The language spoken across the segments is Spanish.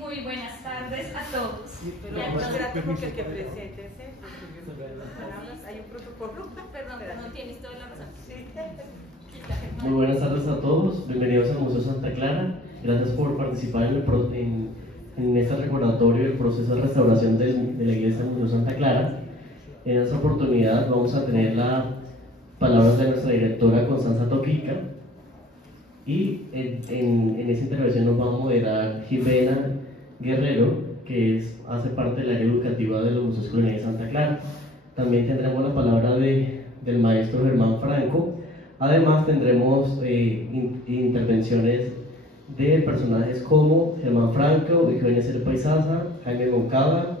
Muy buenas tardes a todos. Espérate porque el que preséntese, hay un protocolo. Perdón, no tienes toda la razón. Sí. Muy buenas tardes a todos, bienvenidos al Museo Santa Clara. Gracias por participar en este recordatorio del proceso de restauración de la iglesia del Museo Santa Clara. En esta oportunidad vamos a tener las palabras de nuestra directora Constanza Toquica, y en esa intervención nos va a moderar Jimena Guerrero, que hace parte del área educativa de los Museos Coloniales de Santa Clara. También tendremos la palabra del maestro Germán Franco. Además tendremos intervenciones de personajes como Germán Franco, Eugenia Serpa Izaza, Jaime Moncada,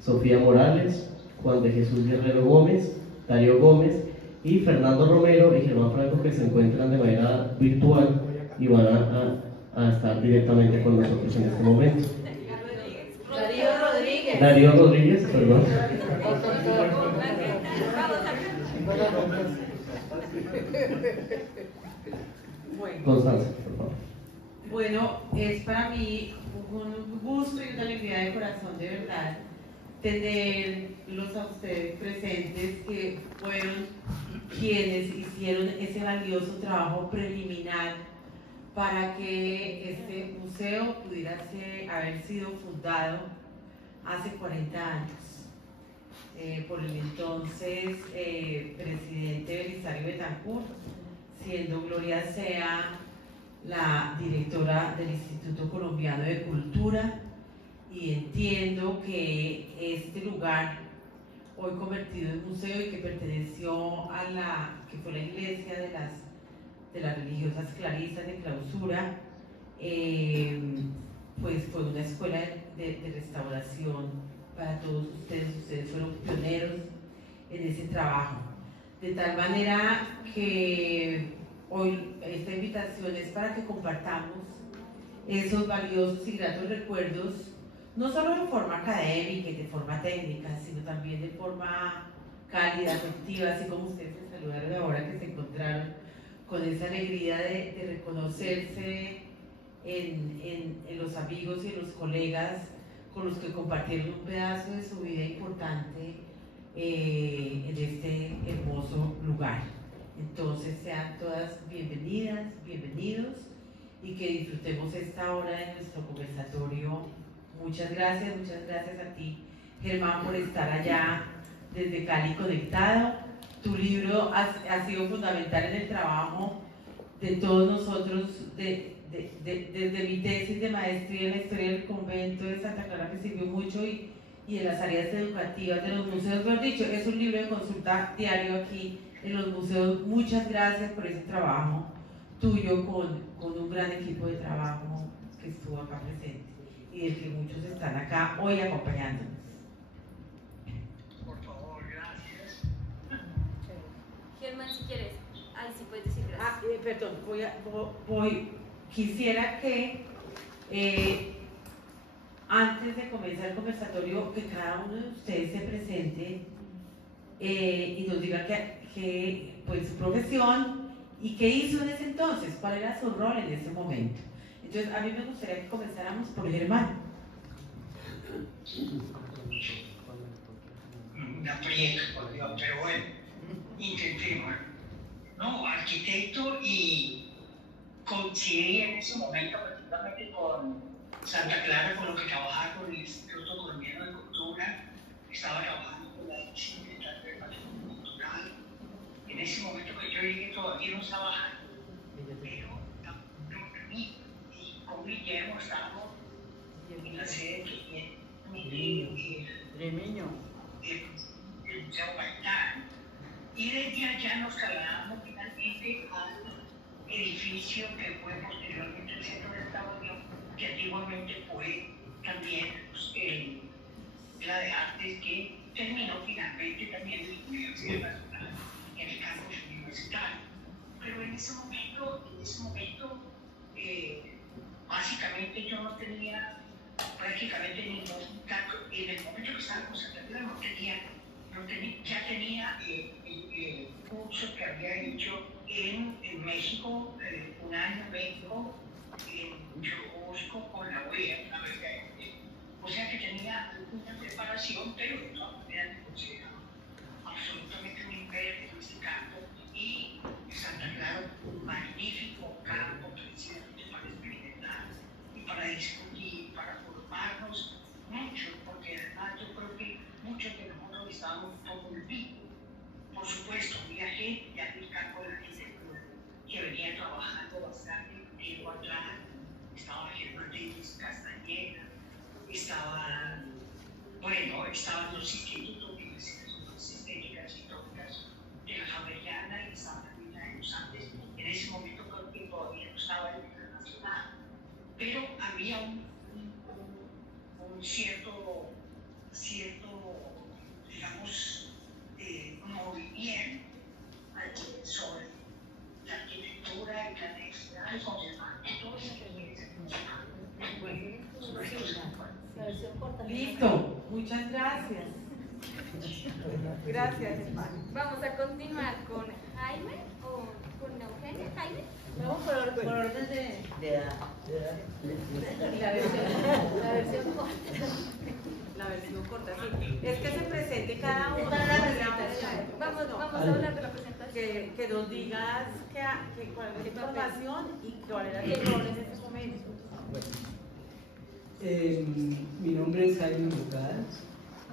Sofía Morales, Juan de Jesús Guerrero Gómez, Darío Gómez y Fernando Romero y Germán Franco, que se encuentran de manera virtual y van a estar directamente con nosotros en este momento. Darío Rodríguez, perdón. Constanza, por favor. Bueno, es para mí un gusto y una alegría de corazón, de verdad, tenerlos a ustedes presentes, que fueron quienes hicieron ese valioso trabajo preliminar para que este museo pudiera haber sido fundado hace 40 años por el entonces presidente Belisario Betancur, siendo Gloria Sea la directora del Instituto Colombiano de Cultura. Y entiendo que este lugar, hoy convertido en museo y que perteneció que fue la iglesia de las religiosas clarisas de clausura, pues fue una escuela de restauración para todos ustedes. Ustedes fueron pioneros en ese trabajo, de tal manera que hoy esta invitación es para que compartamos esos valiosos y gratos recuerdos, no solo de forma académica y de forma técnica, sino también de forma cálida, afectiva, así como ustedes se saludaron ahora que se encontraron, con esa alegría de reconocerse en los amigos y en los colegas con los que compartieron un pedazo de su vida importante en este hermoso lugar. Entonces sean todas bienvenidas, bienvenidos, y que disfrutemos esta hora de nuestro conversatorio. Muchas gracias a ti, Germán, por estar allá desde Cali conectado. Tu libro ha sido fundamental en el trabajo de todos nosotros, desde mi tesis de maestría en la historia del convento de Santa Clara, que sirvió mucho, y en las áreas educativas de los museos. Mejor dicho, es un libro de consulta diario aquí en los museos. Muchas gracias por ese trabajo tuyo con un gran equipo de trabajo que estuvo acá presente y del que muchos están acá hoy acompañándonos. Por favor, gracias. Germán, si quieres, ahí sí puedes decir gracias. Perdón, quisiera que antes de comenzar el conversatorio, que cada uno de ustedes se presente y nos diga pues, su profesión y qué hizo en ese entonces, cuál era su rol en ese momento. Entonces, a mí me gustaría que comenzáramos por Germán. Una friega, por Dios, pero bueno, intentemos. No, arquitecto, y coincidí en ese momento particularmente con Santa Clara, con lo que trabajaba con el Instituto Colombiano de Cultura. Estaba trabajando con la Dirección del Patrimonio Cultural. En ese momento que yo llegué todavía no estaba trabajando, pero tampoco permí. Y con Guillermo estábamos en la sede del Museo Gaitán. Y desde allá nos trasladamos finalmente al edificio que fue posteriormente el Centro de Restauración, que antiguamente fue también la de artes, que terminó finalmente también en la Universidad Nacional, en el campus universitario. Pero en ese momento básicamente yo no tenía prácticamente ningún contacto. En el momento que estaba con Santa Clara ya tenía el curso que había hecho en México, un año en México, en Churubusco, con la UEA, una vez restauración, pero de todas maneras me considero absolutamente un imberbe en este campo y Santa Clara un magnífico campo precisamente para experimentar y para discutir, para formarnos mucho, porque además yo creo que muchos de nosotros estábamos un poco en el pico. Por supuesto, había gente ya en el campo de la arquitectura que venía trabajando bastante tiempo atrás. Estaba Germán Reyes Castañeda, estaban los institutos de investigaciones estéticas y tópicas de la Javeriana y estaba también la de los Andes. En ese momento creo que todavía no estaba el internacional, pero había un cierto, digamos, movimiento sobre la arquitectura y la necesidad de conservar todo eso que Listo, muchas gracias. Gracias, hermano. Vamos a continuar con Jaime o con Eugenia. Jaime. Vamos por orden de edad. La versión corta. La versión corta, sí. Es que se presente cada uno. Para la presentación. Vamos a hablar de la presentación. Que nos digas cuál es la información y cuál era tu rol en este momento. Mi nombre es Jaime Moncada,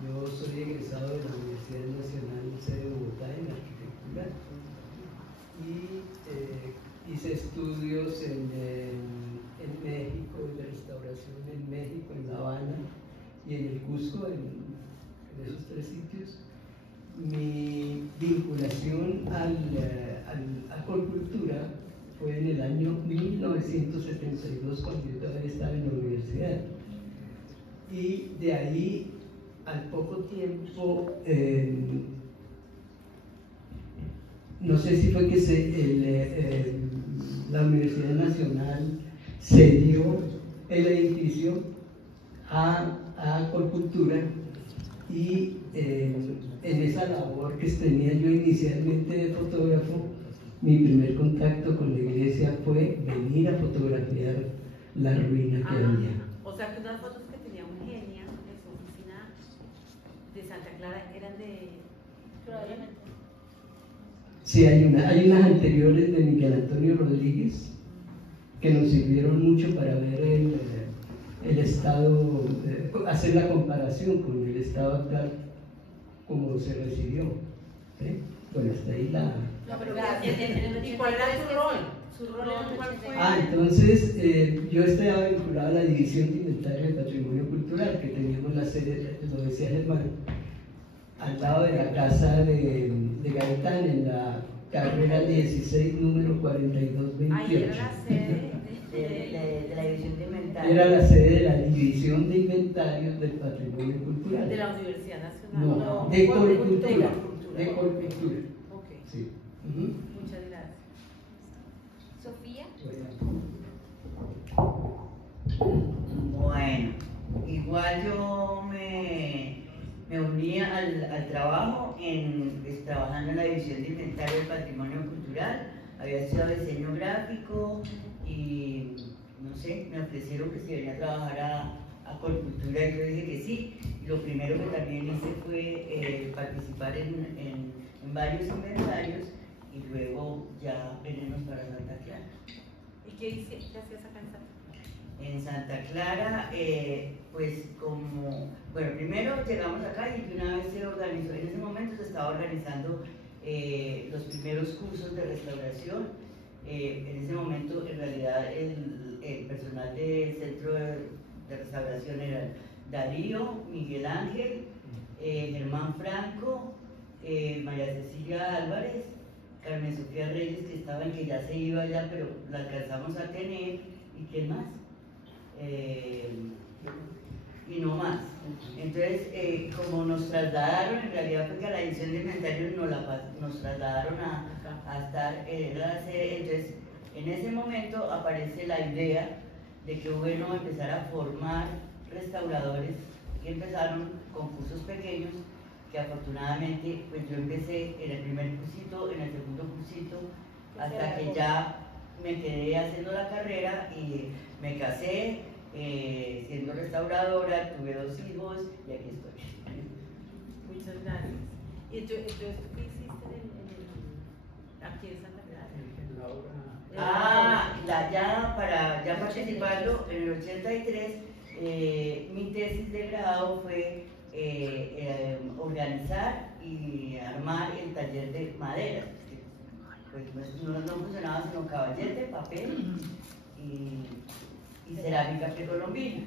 yo soy egresado de la Universidad Nacional de Bogotá en arquitectura y hice estudios en México, de restauración en México, en La Habana y en el Cusco, en esos tres sitios. Mi vinculación a Colcultura fue en el año 1972, cuando yo todavía estaba en la universidad. Y de ahí, al poco tiempo, no sé si fue que la Universidad Nacional cedió el edificio a Colcultura, y en esa labor que tenía yo inicialmente de fotógrafo, mi primer contacto con la iglesia fue venir a fotografiar la ruina que había. O sea que unas fotos que tenía Eugenia en su oficina de Santa Clara eran de... Probablemente. Sí, hay unas anteriores de Miguel Antonio Rodríguez que nos sirvieron mucho para ver el estado, hacer la comparación con el estado actual como se recibió. ¿Sí? Bueno, hasta ahí la... No, pero ¿y cuál era su rol? ¿Su rol cuál fue? Entonces yo estaba vinculado a la División de Inventario del Patrimonio Cultural, que teníamos la sede, lo decía Germán, al lado de la casa de Gaitán, en la carrera 16, número 4228. Ahí era la sede de la División de Inventarios. Era la sede de la División de Inventarios del Patrimonio Cultural. De la Universidad Nacional. No, de Colcultura. De Colcultura. Ok. Sí. Muchas gracias. Sofía. Bueno, igual yo me uní al trabajo trabajando en la División de Inventario del Patrimonio Cultural. Había estudiado diseño gráfico y no sé, me ofrecieron que si venía a trabajar a Colcultura, y yo dije que sí. Y lo primero que también hice fue participar en varios inventarios y luego ya venirnos para Santa Clara. ¿Y qué hacías acá en Santa Clara? En Santa Clara, pues bueno, primero llegamos acá y de una vez se organizó, en ese momento se estaba organizando los primeros cursos de restauración. En ese momento, en realidad, el personal del centro de restauración era Darío, Miguel Ángel, Germán Franco, María Cecilia Álvarez, Carmen Sofía Reyes, que ya se iba ya, pero la alcanzamos a tener, y ¿quién más? Y no más. Entonces, como nos trasladaron, en realidad fue que a la edición de inventarios nos trasladaron a estar en la sede. Entonces, en ese momento aparece la idea de que bueno empezar a formar restauradores, que empezaron con cursos pequeños, que afortunadamente pues yo empecé en el primer cursito, en el segundo cursito, hasta que ya me quedé haciendo la carrera y me casé, siendo restauradora, tuve 2 hijos y aquí estoy. Muchas gracias. ¿Y entonces tú qué hiciste aquí en Santa Clara? En la obra. Ya participando en el 83, mi tesis de grado fue organizar y armar el taller de maderas. Pues no funcionaba sino caballete, papel y cerámica precolombina.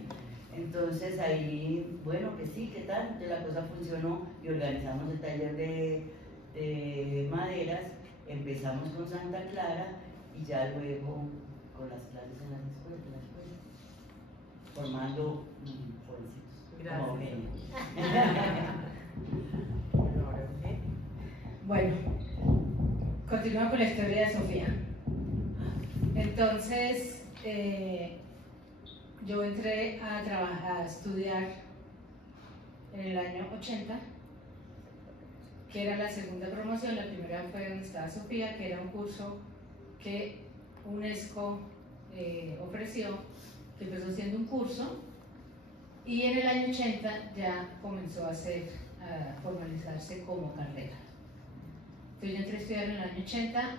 Entonces ahí, bueno, que sí, ¿qué tal? Entonces la cosa funcionó y organizamos el taller de maderas. Empezamos con Santa Clara y ya luego con las clases en las escuelas, formando jovencitos. Como Eugenia. Bueno, continúo con la historia de Sofía. Entonces, yo entré a trabajar, a estudiar en el año 80, que era la segunda promoción. La primera fue donde estaba Sofía, que era un curso que UNESCO ofreció, que empezó siendo un curso, y en el año 80 ya comenzó a formalizarse como carrera. Entonces yo entré a estudiar en el año 80,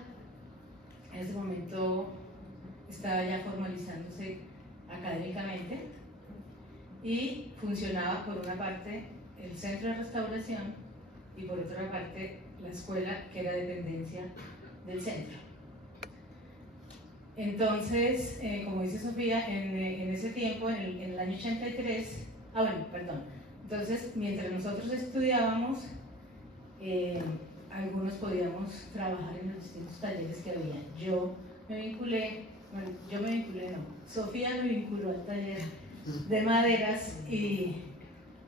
en ese momento estaba ya formalizándose académicamente y funcionaba por una parte el centro de restauración y por otra parte la escuela, que era dependencia del centro. Entonces, como dice Sofía, en ese tiempo, en el año 83, entonces mientras nosotros estudiábamos, algunos podíamos trabajar en los distintos talleres que había. Sofía me vinculó al taller de maderas y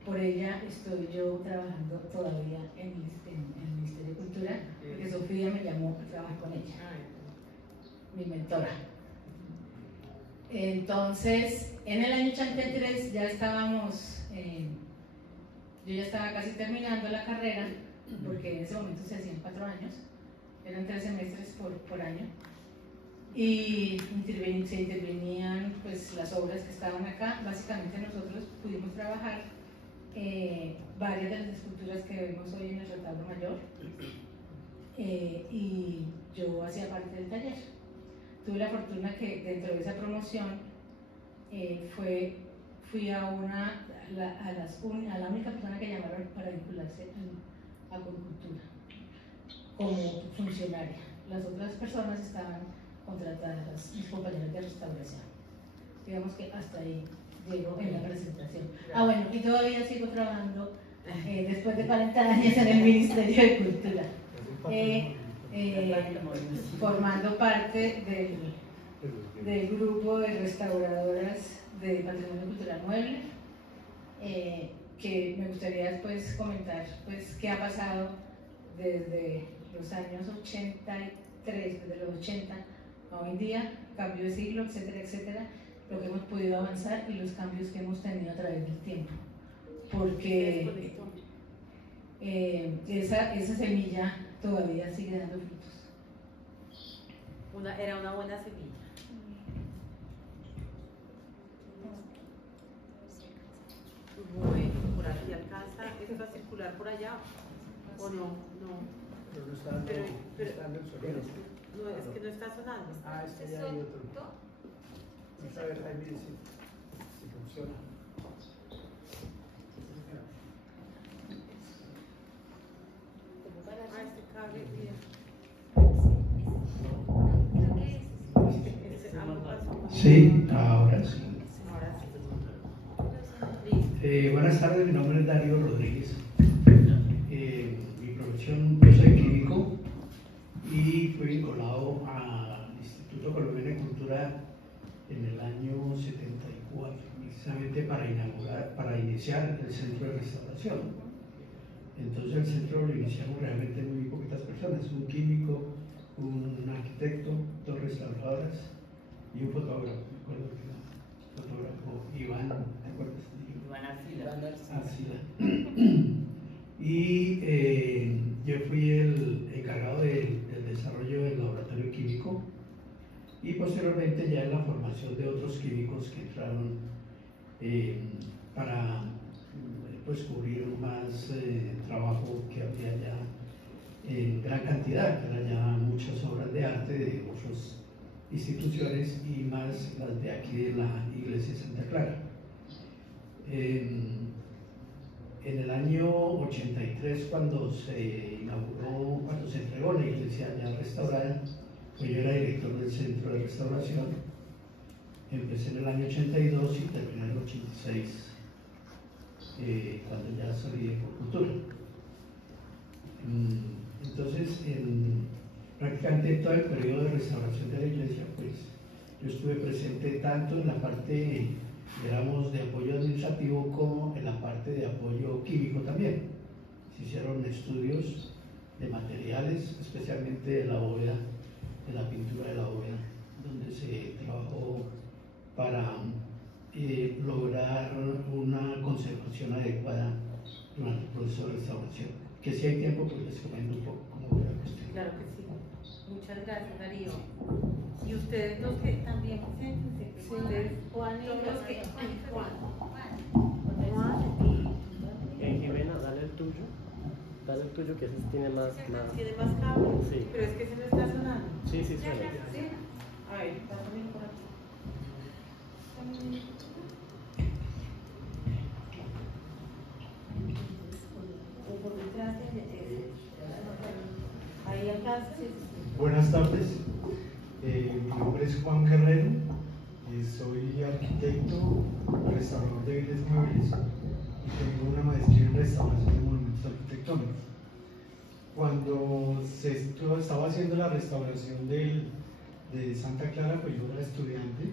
por ella estoy yo trabajando todavía en el Ministerio de Cultura, porque Sofía me llamó a trabajar con ella, mi mentora. Entonces, en el año 83 ya estábamos, yo ya estaba casi terminando la carrera, porque en ese momento se hacían 4 años, eran 3 semestres por año, y se intervenían pues las obras que estaban acá. Básicamente nosotros pudimos trabajar varias de las esculturas que vemos hoy en el retablo mayor, y yo hacía parte del taller. Tuve la fortuna que dentro de esa promoción fui a la única persona que llamaron para vincularse a Acuicultura como funcionaria. Las otras personas estaban contratadas, mis compañeros de restauración. Digamos que hasta ahí llego en la presentación. Bueno, y todavía sigo trabajando después de 40 años en el Ministerio de Cultura, formando parte del grupo de restauradoras de Patrimonio Cultural Mueble, que me gustaría después comentar pues qué ha pasado desde los años 83, desde los 80 a hoy en día, cambio de siglo, etcétera, etcétera, lo que hemos podido avanzar y los cambios que hemos tenido a través del tiempo, porque esa semilla todavía sigue dando frutos. Era una buena semilla. Bueno, por aquí alcanza esto a circular por allá, ¿o no? No. Pero no está dando el sonido. No, es que no está sonando. Es que ya hay otro. Vamos a ver, ahí mire si funciona. Este cable bien. Sí, ahora sí. Ahora sí. Buenas tardes, mi nombre es Darío Rodríguez. Mi profesión, yo soy químico y fui vinculado al Instituto Colombiano de Cultura en el año 74, precisamente para iniciar el centro de restauración. Entonces el centro lo iniciamos realmente muy poquitas personas, un químico, un arquitecto, 2 restauradoras y un fotógrafo. Me acuerdo que era fotógrafo Iván, ¿te acuerdas? Iván Arcila. Y yo fui el encargado del desarrollo del laboratorio químico y posteriormente ya en la formación de otros químicos que entraron para pues cubrir más trabajo que había ya en gran cantidad, que eran ya muchas obras de arte de otras instituciones y más las de aquí de la Iglesia de Santa Clara. En el año 83, cuando se inauguró, cuando se entregó la iglesia ya restaurada, pues yo era director del Centro de Restauración. Empecé en el año 82 y terminé en el 86, cuando ya salí de cultura. Entonces, prácticamente en todo el periodo de restauración de la iglesia, pues yo estuve presente tanto en la parte, digamos, de apoyo administrativo como en la parte de apoyo químico también. Se hicieron estudios de materiales, especialmente de la bóveda, de la pintura de la bóveda, donde se trabajó para lograr una conservación adecuada durante el proceso de restauración. Que si hay tiempo, pues les comento un poco cómo fue la cuestión. Claro que sí. Muchas gracias, Darío. Y ustedes dos que también, sí, ustedes, Juan y los que... Juan y... Jimena, dale el tuyo. Dale el tuyo, que ese tiene más... ¿Tiene más cables? Sí. Pero es que ese no está sonando. Sí, sí, suena. ¿Sí? A ver, pásame por aquí. Por detrás ahí alcanza. Buenas tardes, mi nombre es Juan Guerrero, soy arquitecto, restaurador de bienes muebles y tengo una maestría en restauración de monumentos arquitectónicos. Cuando se estaba haciendo la restauración de Santa Clara, pues yo era estudiante.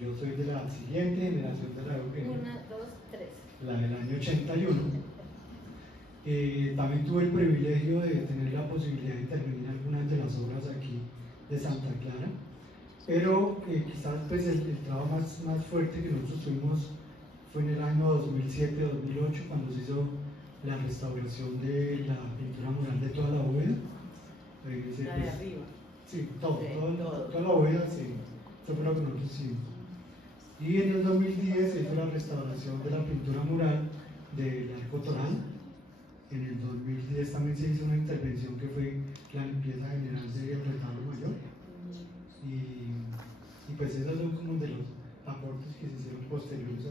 Yo soy de la siguiente generación de la Eugenia, 1, 2, 3. la del año 81. También tuve el privilegio de tener la posibilidad de intervenir en algunas de las obras aquí de Santa Clara, pero quizás pues el trabajo más fuerte que nosotros tuvimos fue en el año 2007-2008, cuando se hizo la restauración de la pintura mural de toda la bóveda. La de arriba. Sí, toda la bóveda, sí, eso fue lo que nosotros hicimos. Y en el 2010 se hizo la restauración de la pintura mural del Arco Toral. En el 2010 también se hizo una intervención que fue la limpieza general del retablo mayor. Y pues esos son como de los aportes que se hicieron posteriores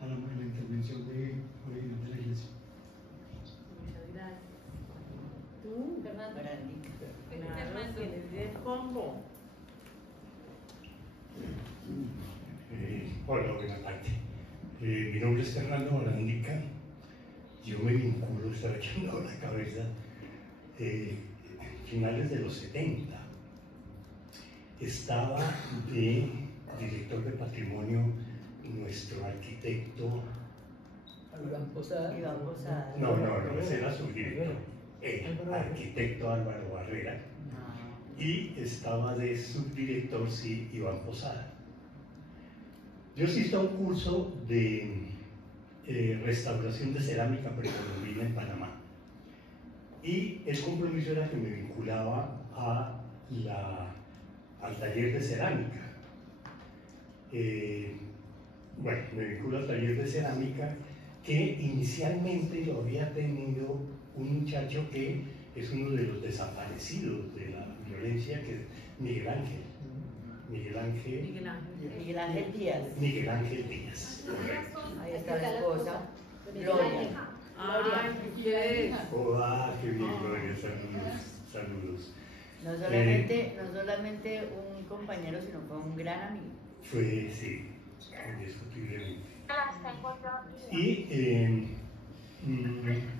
a la intervención original de la iglesia. Muchas gracias. ¿Tú? Fernando. Fernando, tienes el combo. Hola, buenas tardes. Mi nombre es Fernando Barandica. Yo me vinculo, estaba echando la cabeza, finales de los 70. Estaba de director de patrimonio nuestro arquitecto. Iván Posada. No, ese era subdirector. El arquitecto Álvaro Barrera. Y estaba de subdirector, sí, Iván Posada. Yo asisto a un curso de restauración de cerámica precolombina en Panamá, y el compromiso era que me vinculaba al taller de cerámica. Bueno, me vinculo al taller de cerámica que inicialmente lo había tenido un muchacho que es uno de los desaparecidos de la violencia, que es Miguel Ángel Díaz. Correcto. Ahí está la esposa, Gloria. Qué bien, Gloria, saludos. No solamente un compañero, sino fue un gran amigo. Fue, sí, indiscutiblemente. Y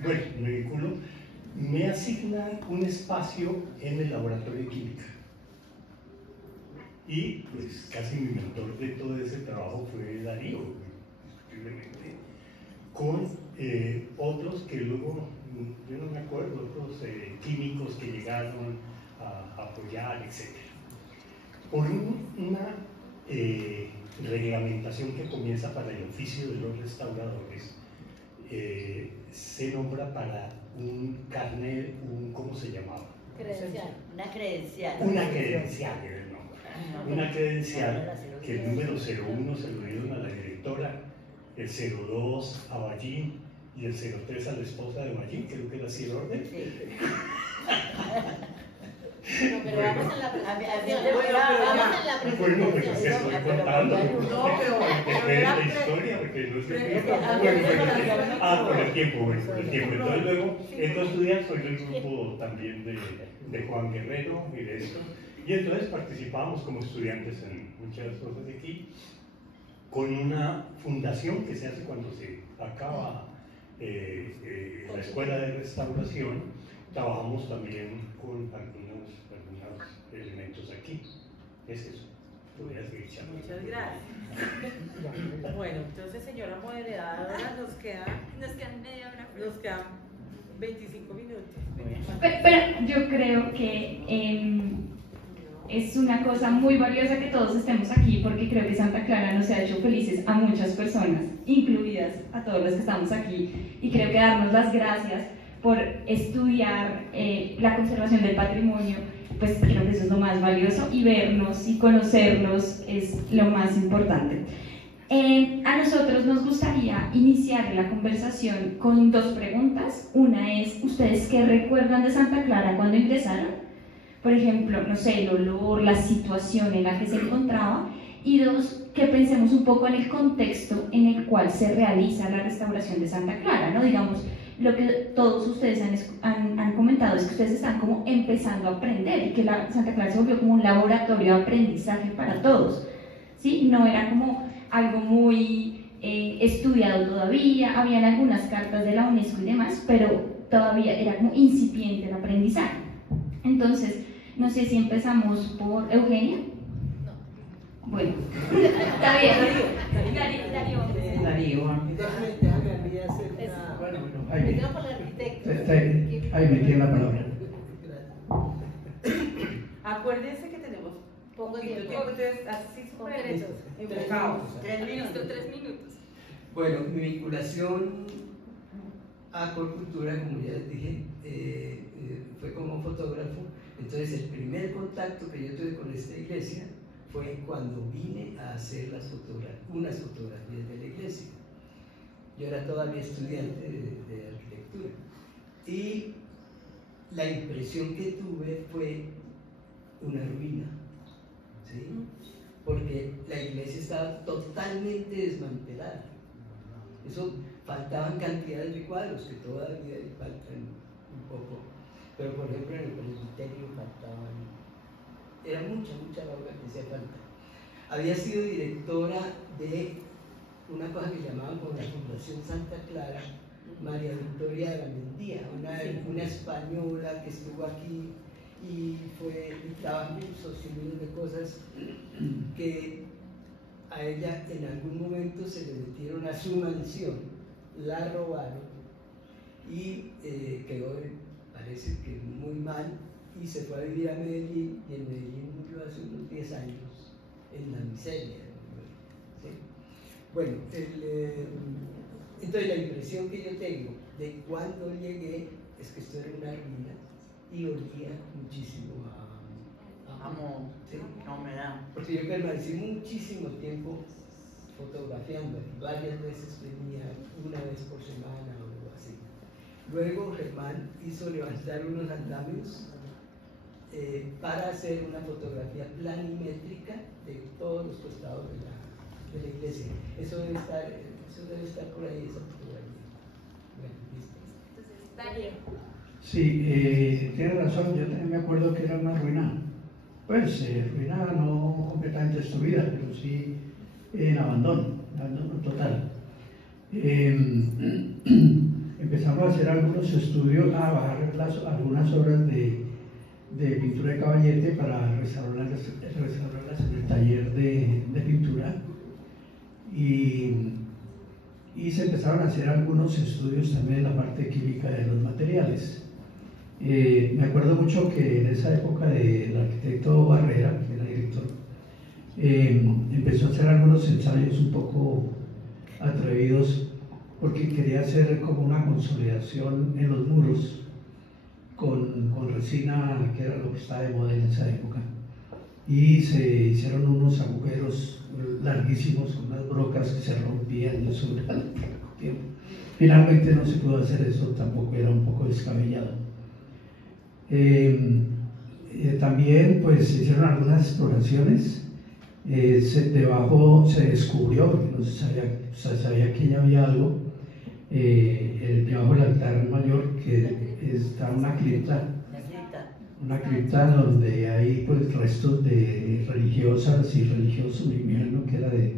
bueno, me vinculo, me asignan un espacio en el laboratorio de química. Y pues casi mi mentor de todo ese trabajo fue Darío, indiscutiblemente, con otros que luego, yo no me acuerdo, otros químicos que llegaron a apoyar, etc. Por una reglamentación que comienza para el oficio de los restauradores, se nombra para un carnet, ¿cómo se llamaba? Una credencial. Una credencial era el nombre. Una credencial que el número 01 se lo dieron a la directora, el 02 a Ballín, y el 03 a la esposa de Mayín, creo que era así el orden. No, pero vamos en la presentación. Bueno, pues es que estoy contando. Porque es la historia, porque no es por el tiempo, bueno, por el tiempo. Entonces luego, en 2 días soy del grupo también de Juan Guerrero y de esto. Y entonces participábamos como estudiantes en muchas cosas de aquí, con una fundación que se hace cuando se acaba la escuela de restauración. Trabajamos también con algunos elementos aquí. Es eso. Muchas gracias. Bueno, entonces, señora moderadora, nos quedan media hora. Nos quedan 25 minutos. Pero yo creo que es una cosa muy valiosa que todos estemos aquí, porque creo que Santa Clara nos ha hecho felices a muchas personas, incluidas a todos los que estamos aquí, y creo que darnos las gracias por estudiar la conservación del patrimonio, pues creo que eso es lo más valioso, y vernos y conocernos es lo más importante. A nosotros nos gustaría iniciar la conversación con 2 preguntas. Una es, ¿ustedes qué recuerdan de Santa Clara cuando ingresaron? Por ejemplo, no sé, el olor, la situación en la que se encontraba. Y 2, que pensemos un poco en el contexto en el cual se realiza la restauración de Santa Clara, ¿no? Digamos, lo que todos ustedes han comentado es que ustedes están como empezando a aprender y que Santa Clara se volvió como un laboratorio de aprendizaje para todos, ¿sí? No era como algo muy estudiado todavía, habían algunas cartas de la UNESCO y demás, pero todavía era como incipiente el aprendizaje. Entonces, no sé si empezamos por Eugenia. No. Bueno, está bien. Darío. Ahí me tiene la palabra. Acuérdense que tenemos poco tiempo, entonces así concretos. 3 minutos. Bueno, mi vinculación a Corcultura, como ya les dije, fue como fotógrafo. Entonces el primer contacto que yo tuve con esta iglesia fue cuando vine a hacer unas fotografías de la iglesia. Yo era todavía estudiante de arquitectura y la impresión que tuve fue una ruina, ¿sí? Porque la iglesia estaba totalmente desmantelada. Eso, faltaban cantidades de cuadros que todavía faltan un poco, pero por ejemplo en el presbiterio faltaban, era mucha obra que hacía falta. Había sido directora de una cosa que llamaban como la Fundación Santa Clara, María Victoria de la Mendía, una española que estuvo aquí y dictaba cursos y miles de cosas que a ella en algún momento se le metieron a su mansión, la robaron y quedó, parece que muy mal, y se fue a vivir a Medellín, y en Medellín murió hace unos 10 años en la miseria, ¿sí? Bueno, entonces la impresión que yo tengo de cuando llegué es que esto era una ruina y olía muchísimo a moho, ¿sí? A humedad. Porque yo permanecí muchísimo tiempo fotografiando, varias veces venía, una vez por semana o algo así. Luego Germán hizo levantar unos andamios para hacer una fotografía planimétrica de todos los costados de la iglesia. Eso debe estar por ahí, esa fotografía. Bueno, listo. Entonces, Darío. Sí, tiene razón, yo también me acuerdo que era una ruina. Pues ruina no completamente destruida, pero sí en abandono total. Empezamos a hacer algunos estudios, a bajar algunas obras de pintura de Caballete para restaurarlas en el taller de pintura, y se empezaron a hacer algunos estudios también en la parte química de los materiales. Me acuerdo mucho que en esa época del arquitecto Barrera, que era director, empezó a hacer algunos ensayos un poco atrevidos porque quería hacer como una consolidación en los muros con resina, que era lo que estaba de moda en esa época, y se hicieron unos agujeros larguísimos con unas brocas que se rompían y eso durante poco tiempo. finalmente no se pudo hacer eso, tampoco era un poco descabellado. También pues se hicieron algunas exploraciones. Debajo se descubrió, porque no se sabía que ya había algo, debajo del altar mayor, que está una cripta donde hay pues restos de religiosas y religiosos, me imagino que era de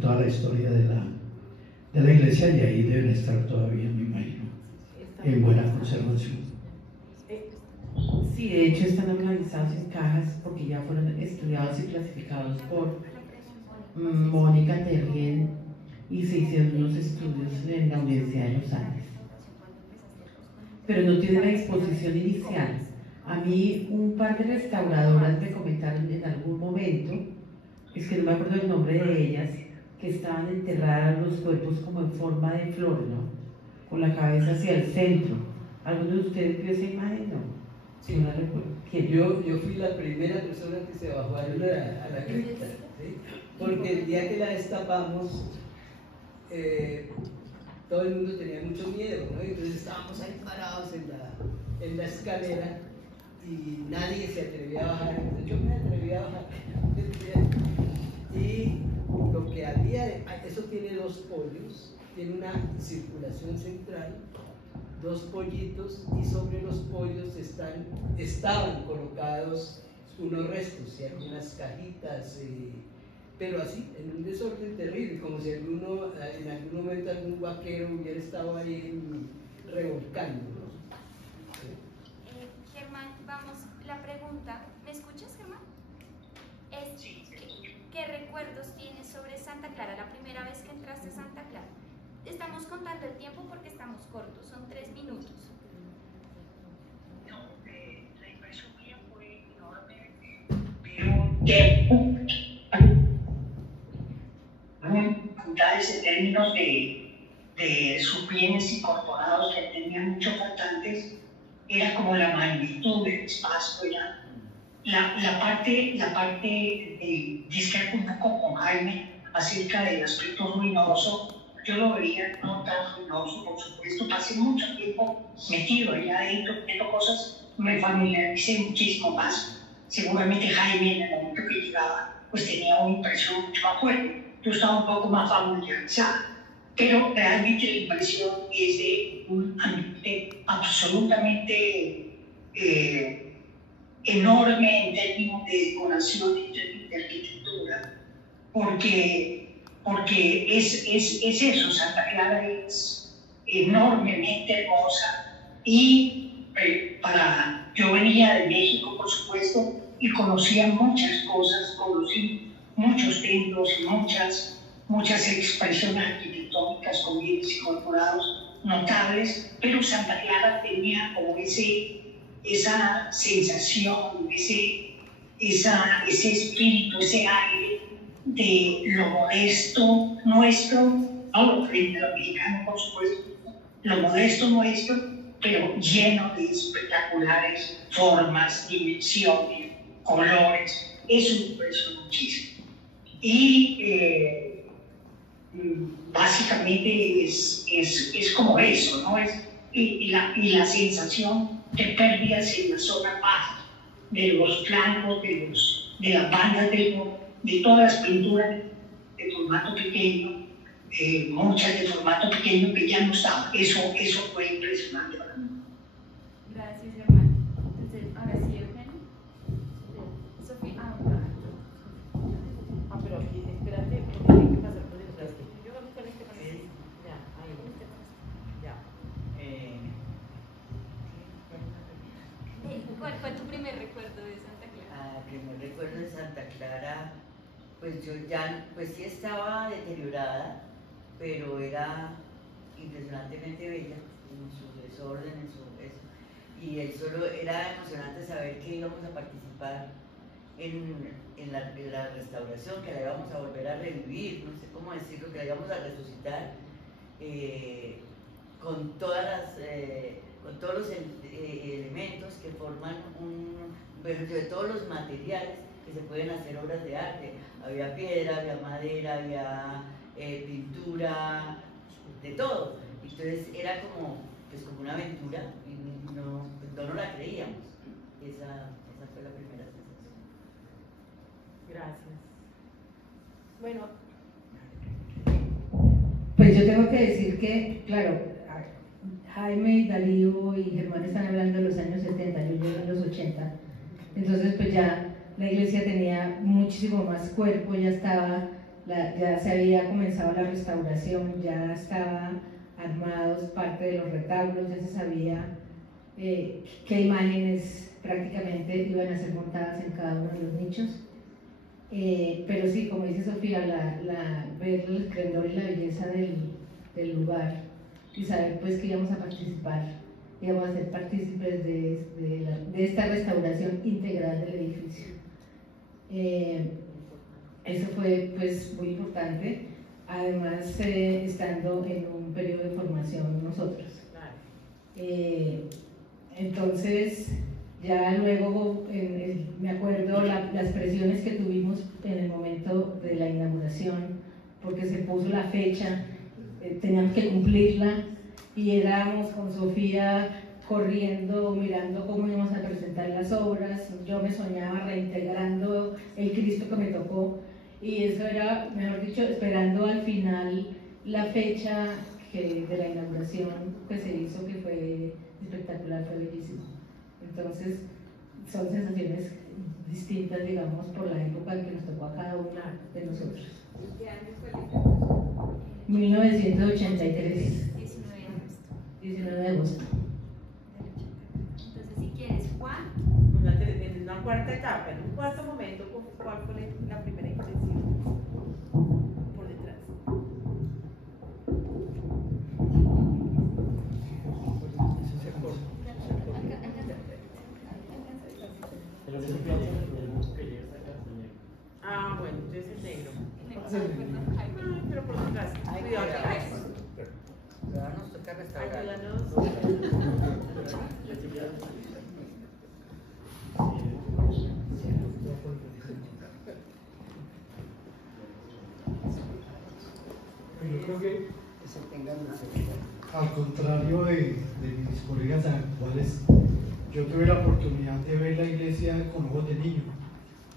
toda la historia de la iglesia, y ahí deben estar todavía, me imagino, en buena conservación. Sí, de hecho están organizados en cajas porque ya fueron estudiados y clasificados por Mónica Terrien, y se hicieron unos estudios en la Universidad de los Andes. Pero no tiene la disposición inicial. A mí un par de restauradoras me comentaron en algún momento, es que no me acuerdo el nombre de ellas, que estaban enterradas los cuerpos como en forma de flor, ¿no? Con la cabeza hacia el centro. ¿Alguno de ustedes vio esa imagen? No. Sí, no la recuerdo. ¿Quién? Yo fui la primera persona que se bajó a la cripta, ¿sí? Porque el día que la destapamos, todo el mundo tenía mucho miedo, ¿no? Entonces estábamos ahí parados en la escalera y nadie se atrevía a bajar. Entonces yo me atreví a bajar. Y lo que había, eso tiene dos pollos, tiene una circulación central, dos pollitos, y sobre los pollos estaban colocados unos restos y algunas cajitas, pero así, en un desorden terrible, como si en algún momento algún vaquero hubiera estado ahí revolcando, ¿no? Germán, vamos, la pregunta, ¿me escuchas, Germán? ¿Qué recuerdos tienes sobre Santa Clara, la primera vez que entraste a Santa Clara? Estamos contando el tiempo porque estamos cortos, son 3 minutos. No, la impresión mía fue enorme, muy dificultades en términos de sus bienes incorporados, que tenían muchos faltantes. Era como la magnitud del espacio, era la parte de discrepo un poco con Jaime acerca del aspecto ruinoso. Yo lo veía no tan ruinoso, por supuesto. Pasé mucho tiempo metido allá adentro, viendo cosas, me familiaricé muchísimo más. Seguramente Jaime, en el momento que llegaba, pues tenía una impresión mucho más fuerte. Yo estaba un poco más familiarizada, pero realmente la impresión es de un ambiente absolutamente enorme en términos de decoración, en términos de arquitectura, porque es eso, Santa Clara es enormemente hermosa. Y yo venía de México, por supuesto, y conocía muchas cosas, conocí muchos templos y muchas expresiones arquitectónicas con bienes incorporados notables, pero Santa Clara tenía como esa sensación, ese espíritu, ese aire de lo modesto nuestro, no lo frente a lo mexicano, por supuesto, lo modesto nuestro, pero lleno de espectaculares formas, dimensiones, colores. Eso me impresionó muchísimo. Y básicamente es como eso, ¿no? Y la sensación de pérdidas en la zona baja, de los flancos, de las bandas de todas las pinturas de formato pequeño, muchas de formato pequeño que ya no estaban. Eso fue impresionante para mí. Gracias, Germán. Entonces, ahora sí, Eugenio. Sofía, pero aquí, espérate, porque hay que pasar por detrás. Yo voy con este con este. Ya, ahí. Ya. ¿Cuál fue tu primer recuerdo de Santa Clara? El primer recuerdo de Santa Clara, pues yo ya, pues sí estaba deteriorada, pero era impresionantemente bella en su desorden, en su eso. Y solo era emocionante saber que íbamos a participar en la restauración, que la íbamos a volver a revivir, no sé cómo decirlo, que la íbamos a resucitar con todos los elementos que forman de todos los materiales que se pueden hacer obras de arte. Había piedra, había madera, había pintura, de todo. Y Entonces era como, pues como una aventura y no nos la creíamos. Esa fue la primera sensación. Gracias. Bueno, pues yo tengo que decir que, claro, Jaime, Darío y Germán están hablando de los años 70, yo llegué en los 80, entonces pues ya la iglesia tenía muchísimo más cuerpo, ya estaba, ya se había comenzado la restauración, ya estaba armados parte de los retablos, ya se sabía qué imágenes prácticamente iban a ser montadas en cada uno de los nichos. Pero sí, como dice Sofía, ver el esplendor y la belleza del lugar y saber pues que íbamos a participar, íbamos a ser partícipes de esta restauración integral del edificio. Eso fue pues muy importante, además estando en un periodo de formación nosotros. Entonces, ya luego me acuerdo las presiones que tuvimos en el momento de la inauguración, porque se puso la fecha, teníamos que cumplirla y éramos con Sofía corriendo, mirando cómo íbamos a presentar las obras. Yo me soñaba reintegrando el Cristo que me tocó y eso era, mejor dicho, esperando al final la fecha de la inauguración que se hizo, que fue espectacular, fue bellísimo. Entonces, son sensaciones distintas, digamos, por la época en que nos tocó a cada uno de nosotros. ¿Qué año fue el evento? 1983. 19 de agosto. Entonces, si quieres, Juan. En una cuarta etapa, en un cuarto momento, ¿cuál fue la primera impresión? Por detrás. Ah, bueno, entonces el negro. Pero por detrás. Cuidado. Ahora nos toca restaurar. Yo creo que al contrario de mis colegas actuales, yo tuve la oportunidad de ver la iglesia con ojos de niño,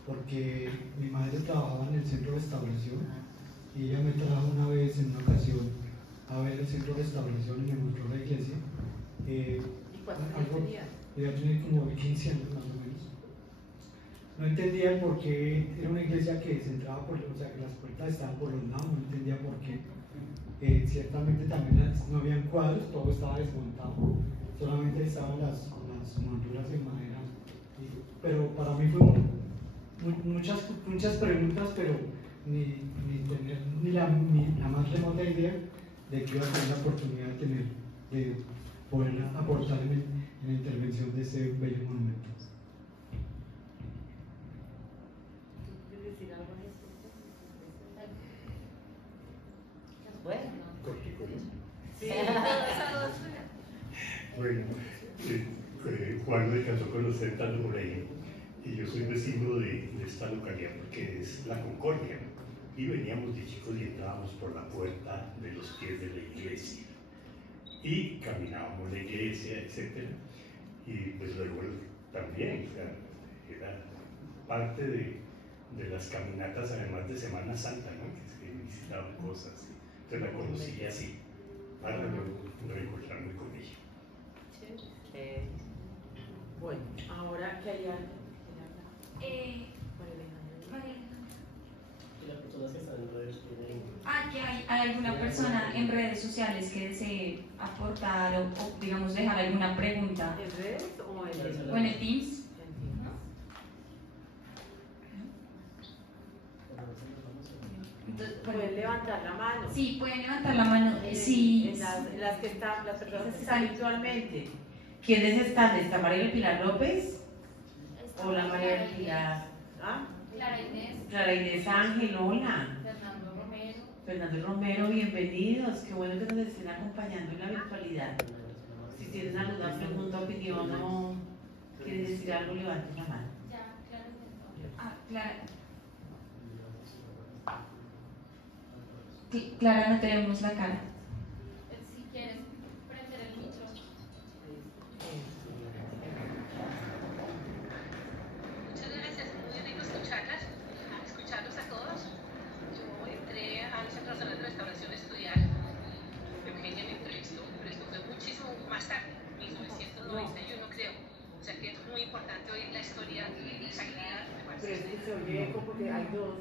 porque mi madre trabajaba en el centro de restauración y ella me trajo una vez, en una ocasión, a ver el centro de restauración y me mostró la iglesia. ¿Y cuántos años tenía? Ella tenía como 15 años más o menos. No entendía el por qué era una iglesia que se entraba o sea, que las puertas estaban por los lados, no entendía por qué. Ciertamente también no habían cuadros, todo estaba desmontado, solamente estaban las monturas en madera. Pero para mí fue muchas preguntas, pero ni tener ni la más remota idea de que iba a tener la oportunidad de poder aportar en la intervención de ese bello monumento. ¿Quieres decir algo en esto? Bueno. Sí. Bueno, Juan me alcanzó a conocer tanto por ahí, y yo soy vecino de esta localidad porque es La Concordia, y veníamos de chicos y entrábamos por la puerta de los pies de la iglesia, y caminábamos la iglesia, etc. Y pues luego también, o sea, era parte de las caminatas, además de Semana Santa, ¿no? Que se visitaban cosas, entonces la conocí así, para luego reencontrarme con ella. Bueno, ahora que hay algo. Y las personas que están en redes tienen... Que hay alguna persona en redes sociales que desee aportar o digamos dejar alguna pregunta. ¿En redes o en el Teams? Pueden levantar la mano. Sí, pueden levantar la mano. Sí. Las personas que están virtualmente. ¿Quiénes están? ¿Está María Pilar López? ¿O la María Pilar? Clara Inés Ángel, hola. Fernando Romero, bienvenidos. Qué bueno que nos estén acompañando en la virtualidad. Si tienen alguna pregunta, opinión o quieren decir algo, levanten la mano. Clara, no tenemos la cara. Si quieres, cambie eco porque hay dos,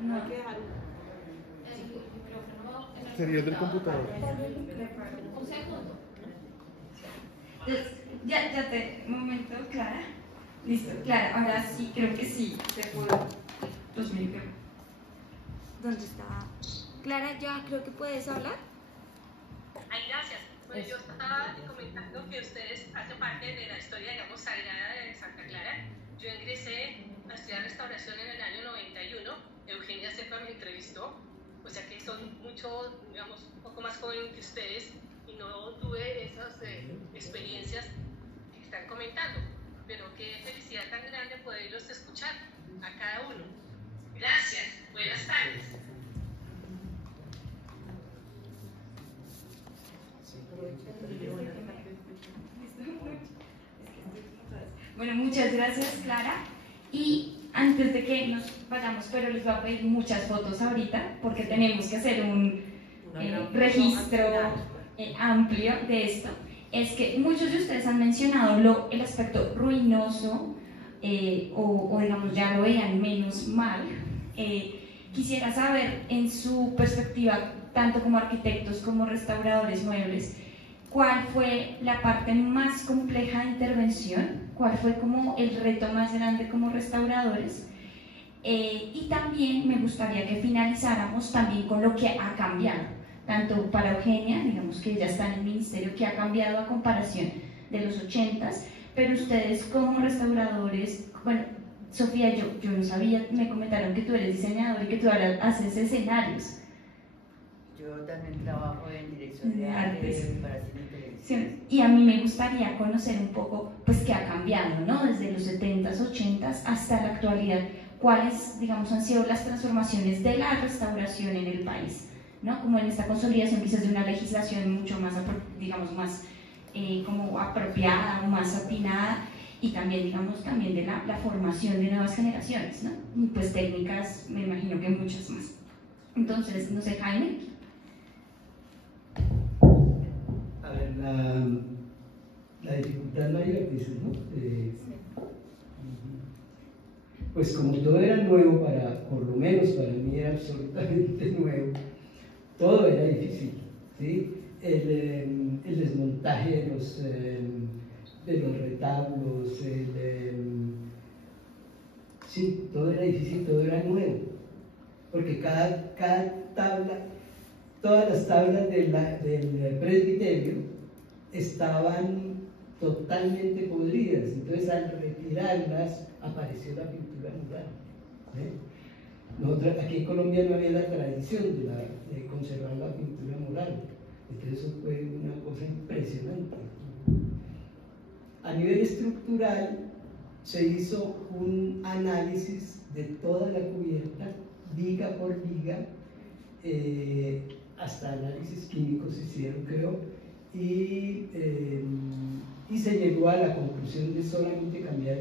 no hay que dejar uno. Sería el del computador. Un segundo. Entonces, un momento, Clara. Listo, Clara, ahora sí, creo que sí, te puedo. 2000. ¿Dónde está? Clara, ya creo que puedes hablar. Ay, gracias. Pues yo estaba comentando que ustedes hacen parte de la historia, digamos, sagrada de Santa Clara. Yo ingresé a estudiar restauración en el año 91. Eugenia Cepa me entrevistó. O sea que son mucho, digamos, un poco más joven que ustedes y no tuve esas experiencias que están comentando. Pero qué felicidad tan grande poderlos escuchar a cada uno. Gracias. Buenas tardes. Bueno, muchas gracias, Clara. Y antes de que nos vayamos, pero les voy a pedir muchas fotos ahorita, porque tenemos que hacer un registro amplio de esto. Es que muchos de ustedes han mencionado el aspecto ruinoso, o digamos ya lo vean menos mal. Quisiera saber, en su perspectiva, tanto como arquitectos como restauradores muebles, ¿cuál fue la parte más compleja de intervención? ¿Cuál fue como el reto más grande como restauradores? Y también me gustaría que finalizáramos también con lo que ha cambiado, tanto para Eugenia, digamos que ya está en el ministerio, que ha cambiado a comparación de los 80s, pero ustedes como restauradores, bueno, Sofía, yo no sabía, me comentaron que tú eres diseñador y que tú ahora haces escenarios. Yo también trabajo en dirección de arte, preparación y televisión. Y a mí me gustaría conocer un poco, pues, qué ha cambiado, ¿no? Desde los 70s, 80s hasta la actualidad. ¿Cuáles, digamos, han sido las transformaciones de la restauración en el país? ¿No? Como en esta consolidación quizás de una legislación mucho más, digamos, más como apropiada o más atinada, y también, digamos, también de la formación de nuevas generaciones, ¿no? Y pues técnicas, me imagino que muchas más. Entonces, no sé, Jaime. A ver, la dificultad mayor, dices, ¿no? Pues como todo era nuevo, por lo menos para mí era absolutamente nuevo, todo era difícil, ¿sí? El desmontaje de los retablos, sí, todo era difícil, todo era nuevo, porque cada tabla, todas las tablas del presbiterio estaban totalmente podridas, entonces al retirarlas apareció la pintura mural. Nosotros, aquí en Colombia no había la tradición de conservar la pintura mural, entonces eso fue una cosa impresionante. A nivel estructural se hizo un análisis de toda la cubierta, viga por viga, hasta análisis químicos se hicieron, creo, y se llegó a la conclusión de solamente cambiar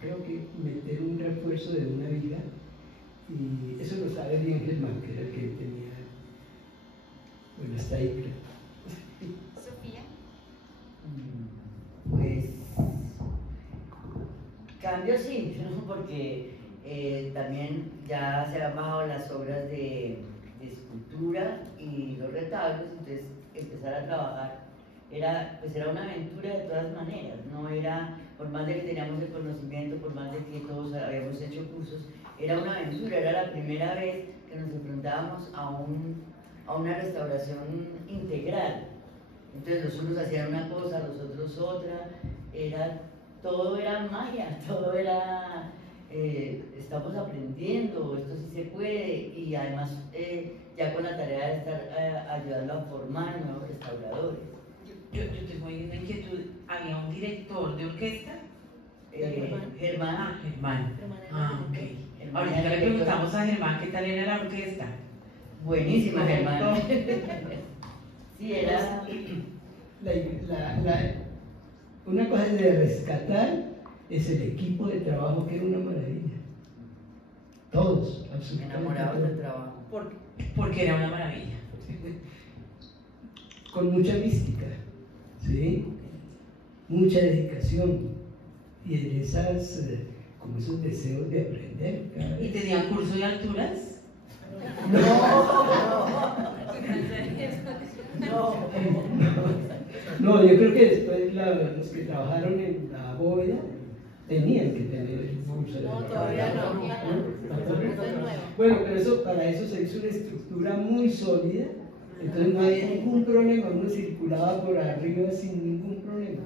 creo que meter un refuerzo de una viga, y eso lo sabe bien Germán, que era el que tenía, bueno, hasta ahí creo. Sofía. Pues cambio sí, ¿no? Porque también ya se han bajado las obras de escultura y los retablos, entonces empezar a trabajar era una aventura de todas maneras, no era, por más de que teníamos el conocimiento, por más de que todos habíamos hecho cursos, era una aventura, era la primera vez que nos enfrentábamos a una restauración integral. Entonces los unos hacían una cosa, los otros otra, todo era magia, todo era, estamos aprendiendo, esto sí se puede, y además ya con la tarea de estar ayudando a formar nuevos restauradores. Yo tengo ahí una inquietud, ¿había un director de orquesta? Germán. Germán. Ok. Ahorita le preguntamos a Germán qué tal era la orquesta. Buenísima, Germán. Sí, era... Una cosa de rescatar es el equipo de trabajo, que era una maravilla. Todos, absolutamente. Enamorados del trabajo. Porque era una maravilla. Con mucha mística, ¿sí? Mucha dedicación. Y en esas como esos deseos de aprender. ¿Y tenían curso de alturas? No, yo creo que después los que trabajaron en la bóveda tenían que tener el curso. No, todavía no. Bueno, pero para eso se hizo una estructura muy sólida, entonces no había ningún problema, uno circulaba por arriba sin ningún problema.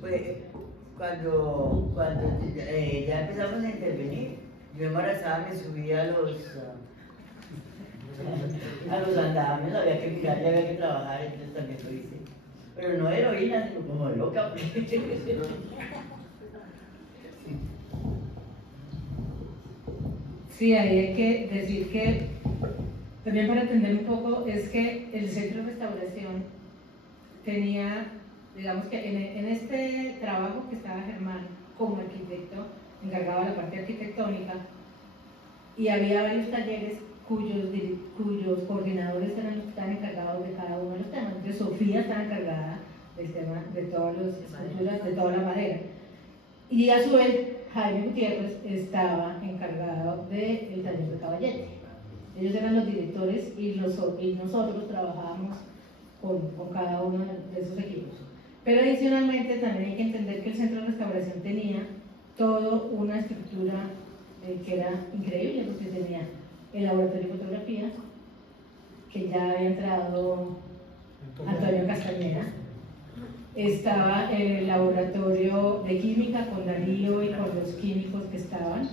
Pues, cuando ya empezamos a intervenir, yo embarazada me subía a los andamios, había que mirar y había que trabajar, entonces también lo hice. Pero no heroína, sino como loca. Sí, ahí hay que decir que, también para entender un poco, es que el Centro de Restauración tenía, digamos que en este trabajo que estaba Germán como arquitecto, encargado de la parte arquitectónica, y había varios talleres cuyos coordinadores eran los que estaban encargados de cada uno de los temas. Entonces Sofía estaba encargada del tema de todas las esculturas, de toda la madera. Y a su vez Jaime Gutiérrez estaba encargado del taller de Caballete. Ellos eran los directores y nosotros trabajábamos con cada uno de esos equipos. Pero adicionalmente también hay que entender que el Centro de Restauración tenía toda una estructura que era increíble, porque tenía el laboratorio de fotografía, que ya había entrado Antonio Castañeda, estaba el laboratorio de química con Darío y con los químicos que estaban,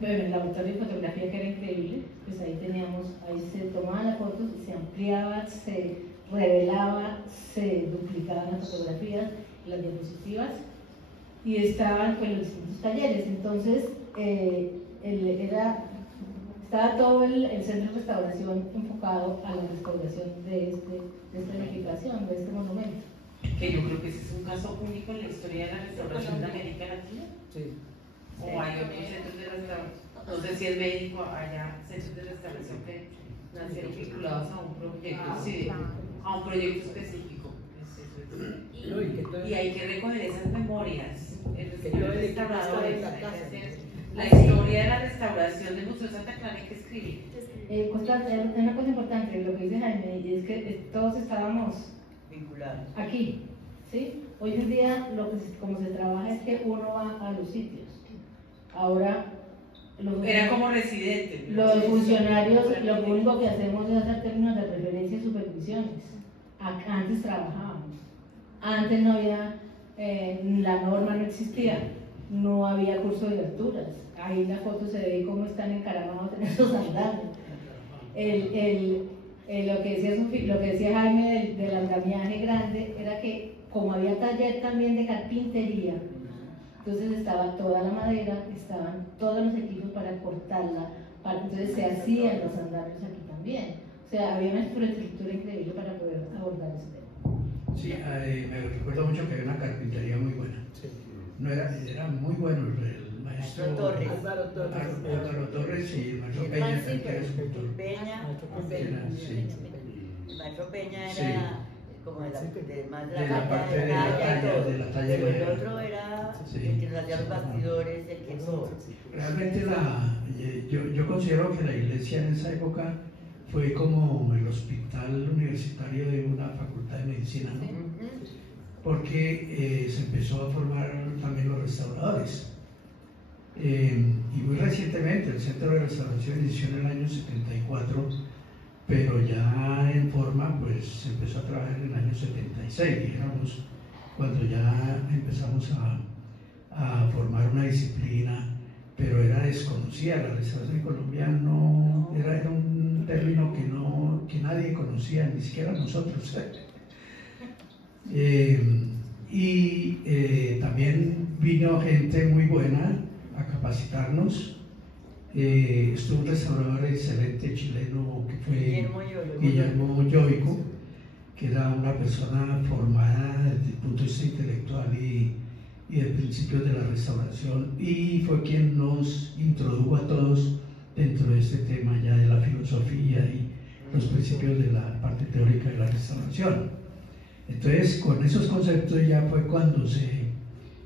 el laboratorio de fotografía, que era increíble, pues ahí se tomaban las fotos, se ampliaba, se revelaba, se duplicaban las fotografías, las diapositivas, y estaban pues los distintos talleres. Entonces estaba todo el Centro de Restauración enfocado a la restauración de esta edificación, de este monumento. Que yo creo que ese es un caso único en la historia de la restauración de América Latina. Sí. O hay otros centros de restauración, no sé si en México haya centros de restauración que nacieron vinculados a un proyecto, sí, a un proyecto específico. Y hay que recoger esas memorias. Los restauradores, la historia de la restauración del Museo Santa Clara hay que escribir. Una cosa importante, lo que dice Jaime, y es que todos estábamos vinculados aquí, ¿sí? Hoy en día, como se trabaja es que uno va a los sitios. Ahora, era como residente. Los funcionarios, lo único que hacemos es hacer términos de referencia y supervisiones. Antes trabajábamos. Antes no había, la norma no existía, no había curso de alturas. Ahí en la foto se ve cómo están encaramados en esos andamios. Lo que decía Jaime del andamiaje grande era que como había taller también de carpintería, entonces estaba toda la madera, estaban todos los equipos para cortarla, entonces se hacían los andamios aquí también. O sea, había una infraestructura increíble para poder abordar ese tema. Sí, me recuerdo mucho que había una carpintería muy buena. No era muy bueno el maestro Torres. Álvaro Torres y el maestro Peña, que era escultor. El maestro Peña era como de la parte de la talla. Pero el otro era el que nos hacía los bastidores, el que todo. Realmente yo considero que la iglesia en esa época fue como el hospital universitario de una facultad de medicina, ¿no? Porque se empezó a formar también los restauradores. Y muy recientemente el Centro de Restauración inició en el año 74, pero ya en forma pues se empezó a trabajar en el año 76, dijéramos, cuando ya empezamos a formar una disciplina, pero era desconocida. La restauración en Colombia no era un término que nadie conocía, ni siquiera nosotros. También vino gente muy buena a capacitarnos. Estuvo un restaurador excelente chileno que fue Guillermo Lloico, que era una persona formada desde el punto de vista intelectual y de principios de la restauración, y fue quien nos introdujo a todos dentro de este tema ya de la filosofía y los principios de la parte teórica de la restauración. Entonces, con esos conceptos ya fue cuando se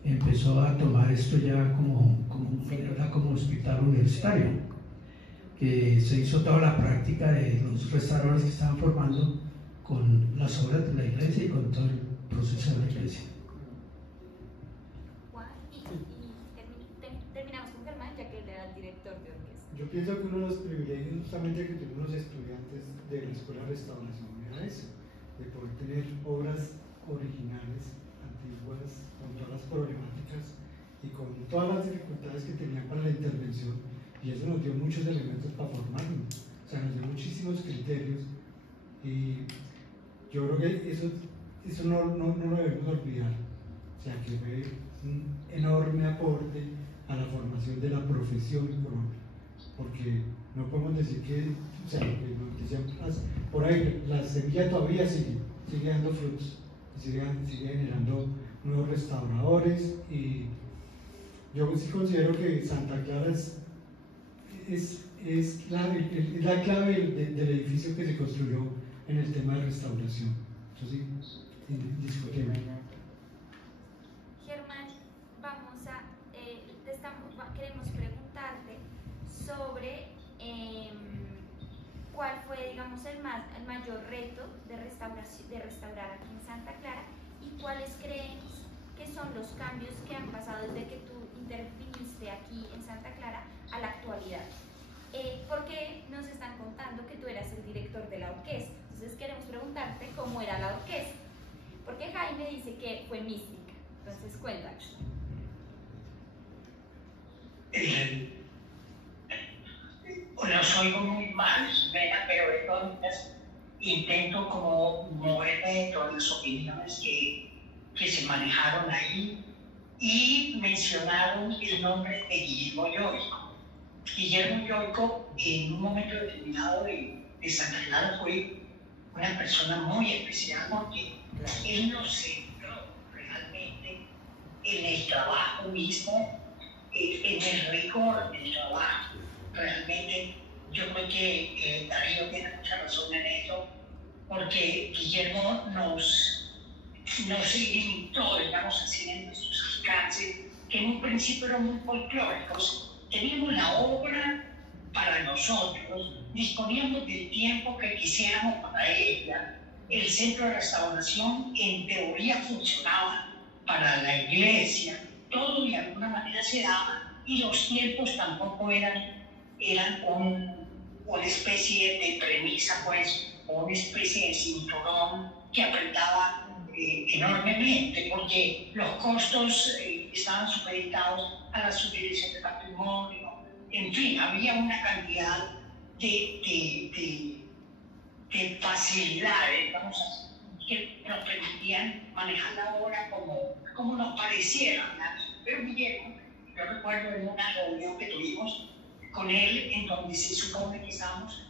empezó a tomar esto ya como hospital universitario, que se hizo toda la práctica de los restauradores que estaban formando con las obras de la iglesia y con todo el proceso de la iglesia. Terminamos con Germán, ya que él era el director de orquesta. Yo pienso que uno de los privilegios justamente que tuvieron los estudiantes de la Escuela de Restauración era eso, de poder tener obras originales, antiguas, con todas las problemáticas y con todas las dificultades que tenían para la intervención, y eso nos dio muchos elementos para formarnos, o sea, nos dio muchísimos criterios, y yo creo que eso no lo debemos olvidar, o sea, que fue un enorme aporte a la formación de la profesión en Colombia, porque no podemos decir que, o sea, que nos decían, por ahí la semilla todavía sigue dando frutos, sigue generando nuevos restauradores, y yo sí considero que Santa Clara es la clave del edificio que se construyó en el tema de restauración. Eso sí, indiscutible. Germán, queremos preguntarte sobre cuál fue, digamos, el mayor reto de restaurar aquí en Santa Clara, y cuáles crees que son los cambios que han pasado desde que tú interviniste aquí en Santa Clara a la actualidad. Porque nos están contando que tú eras el director de la orquesta, entonces queremos preguntarte cómo era la orquesta, porque Jaime dice que fue mística, entonces cuéntanos. Los oigo muy mal, pero entonces intento como moverme de todas las opiniones que se manejaron ahí, y mencionaron el nombre de Guillermo Lloico. Guillermo Lloico, en un momento determinado de Santa Clara, fue una persona muy especial, porque él nos centró realmente en el trabajo mismo, en el rigor del trabajo. Realmente yo creo que Darío tiene mucha razón en eso, porque Guillermo nos limitó, digamos así, en nuestros alcances, que en un principio eran muy folclóricos. Teníamos la obra para nosotros, disponíamos del tiempo que quisiéramos para ella. El centro de restauración en teoría funcionaba para la iglesia, todo de alguna manera se daba, y los tiempos tampoco eran una especie de premisa, pues, o una especie de cinturón que apretaba enormemente, porque los costos estaban supeditados a la subdirección de patrimonio. En fin, había una cantidad de facilidades, vamos a decir, que nos permitían manejar la obra como nos pareciera. Pero Guillermo, yo recuerdo en una reunión que tuvimos con él, en donde se supone que estábamos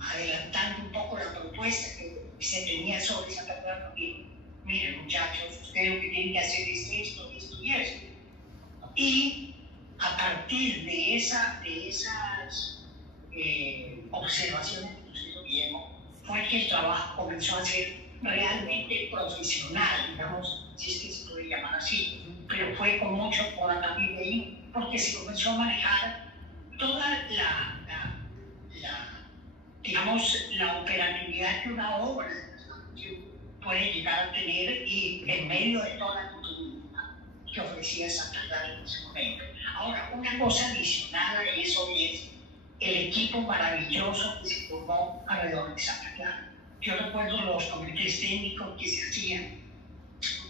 adelantando un poco la propuesta que se tenía sobre Santa Clara, y miren, muchachos, ustedes lo que tienen que hacer es esto, esto y esto. Y a partir de esas observaciones que nos hizo Guillermo, fue que el trabajo comenzó a ser realmente profesional, digamos, si es que se puede llamar así, pero fue con mucho coraje, porque se comenzó a manejar toda digamos, la operatividad que una obra puede llegar a tener, y en medio de toda la cultura que ofrecía Santa Clara en ese momento. Ahora, una cosa adicional a eso es el equipo maravilloso que se formó alrededor de Santa Clara. Yo recuerdo los comités técnicos que se hacían,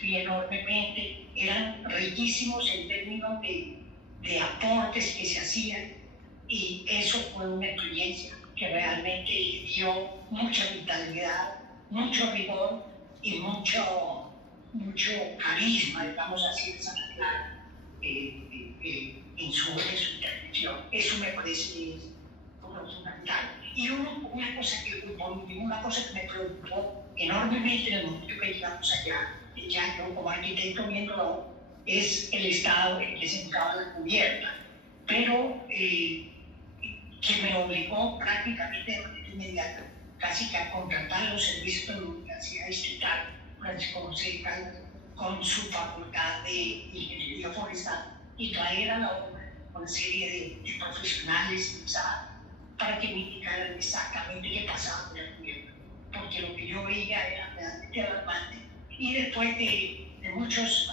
y enormemente, eran riquísimos en términos de aportes que se hacían, y eso fue una experiencia que realmente dio mucha vitalidad, mucho rigor y mucho carisma, digamos así, de Santa Clara en su intervención. Eso me parece fundamental. Y una cosa que me preocupó enormemente en el momento que llegamos allá, ya yo como arquitecto viéndolo, es el estado en que se encontraba la cubierta. Pero que me obligó prácticamente de manera inmediata, casi que a contratar los servicios de la Universidad Distrital Francisco José de Caldas, con su facultad de ingeniería forestal y traer a la obra una serie de profesionales para que me indicaran exactamente qué pasaba con el gobierno, porque lo que yo veía era realmente alarmante. Y después de muchos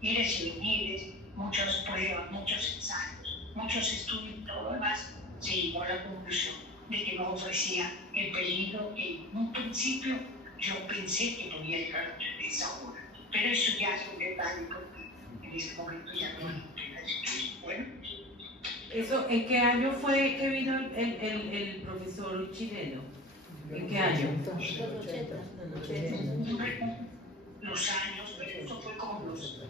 ires y venires, muchas pruebas, muchos ensayos, muchos estudios y todo lo demás, se llegó a la conclusión de que no ofrecía el peligro que en un principio yo pensé que podía llegar a tener esa obra. Pero eso ya es un detalle porque en este momento ya no hay pena discutir. Bueno. Eso, ¿en qué año fue que vino el profesor chileno? ¿En qué año? Los años, pero esto fue como los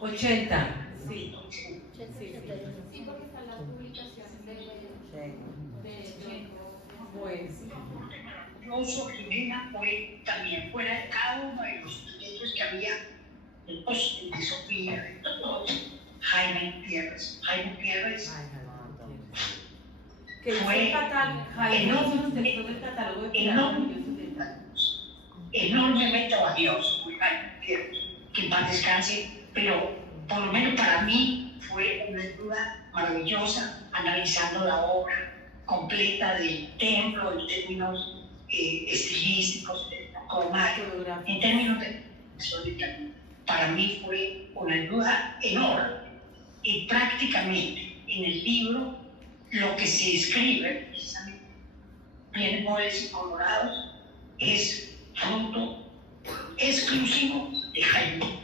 80. Sí, porque están las publicaciones de pues maravilloso. Jimena fue también fuera de cada uno de los estudiantes que había de Sofía, de todos. Jaime Pierres que fue el catálogo, enormemente valioso, Jaime Pierres, que en paz descanse, pero por lo menos para mí fue una ayuda maravillosa analizando la obra completa del templo en términos estilísticos, en términos de para mí fue una ayuda enorme. Y prácticamente en el libro lo que se escribe, precisamente, Bienes Móviles y Colorados, es fruto exclusivo de Jaime.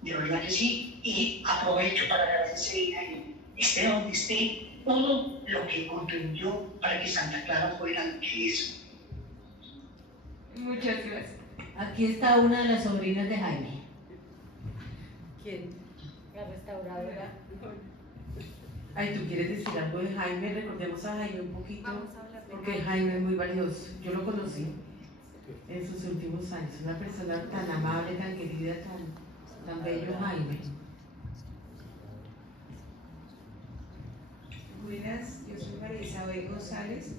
De verdad que sí, y aprovecho para agradecer a él, esté donde esté, todo lo que contribuyó para que Santa Clara fuera lo que es. Muchas gracias. Aquí está una de las sobrinas de Jaime. ¿Quién? La restauradora. Ay, ¿tú quieres decir algo de Jaime? Recordemos a Jaime un poquito, porque Jaime es muy valioso. Yo lo conocí en sus últimos años. Una persona tan amable, tan querida, tan bello, Jaime. Buenas, yo soy María Isabel González,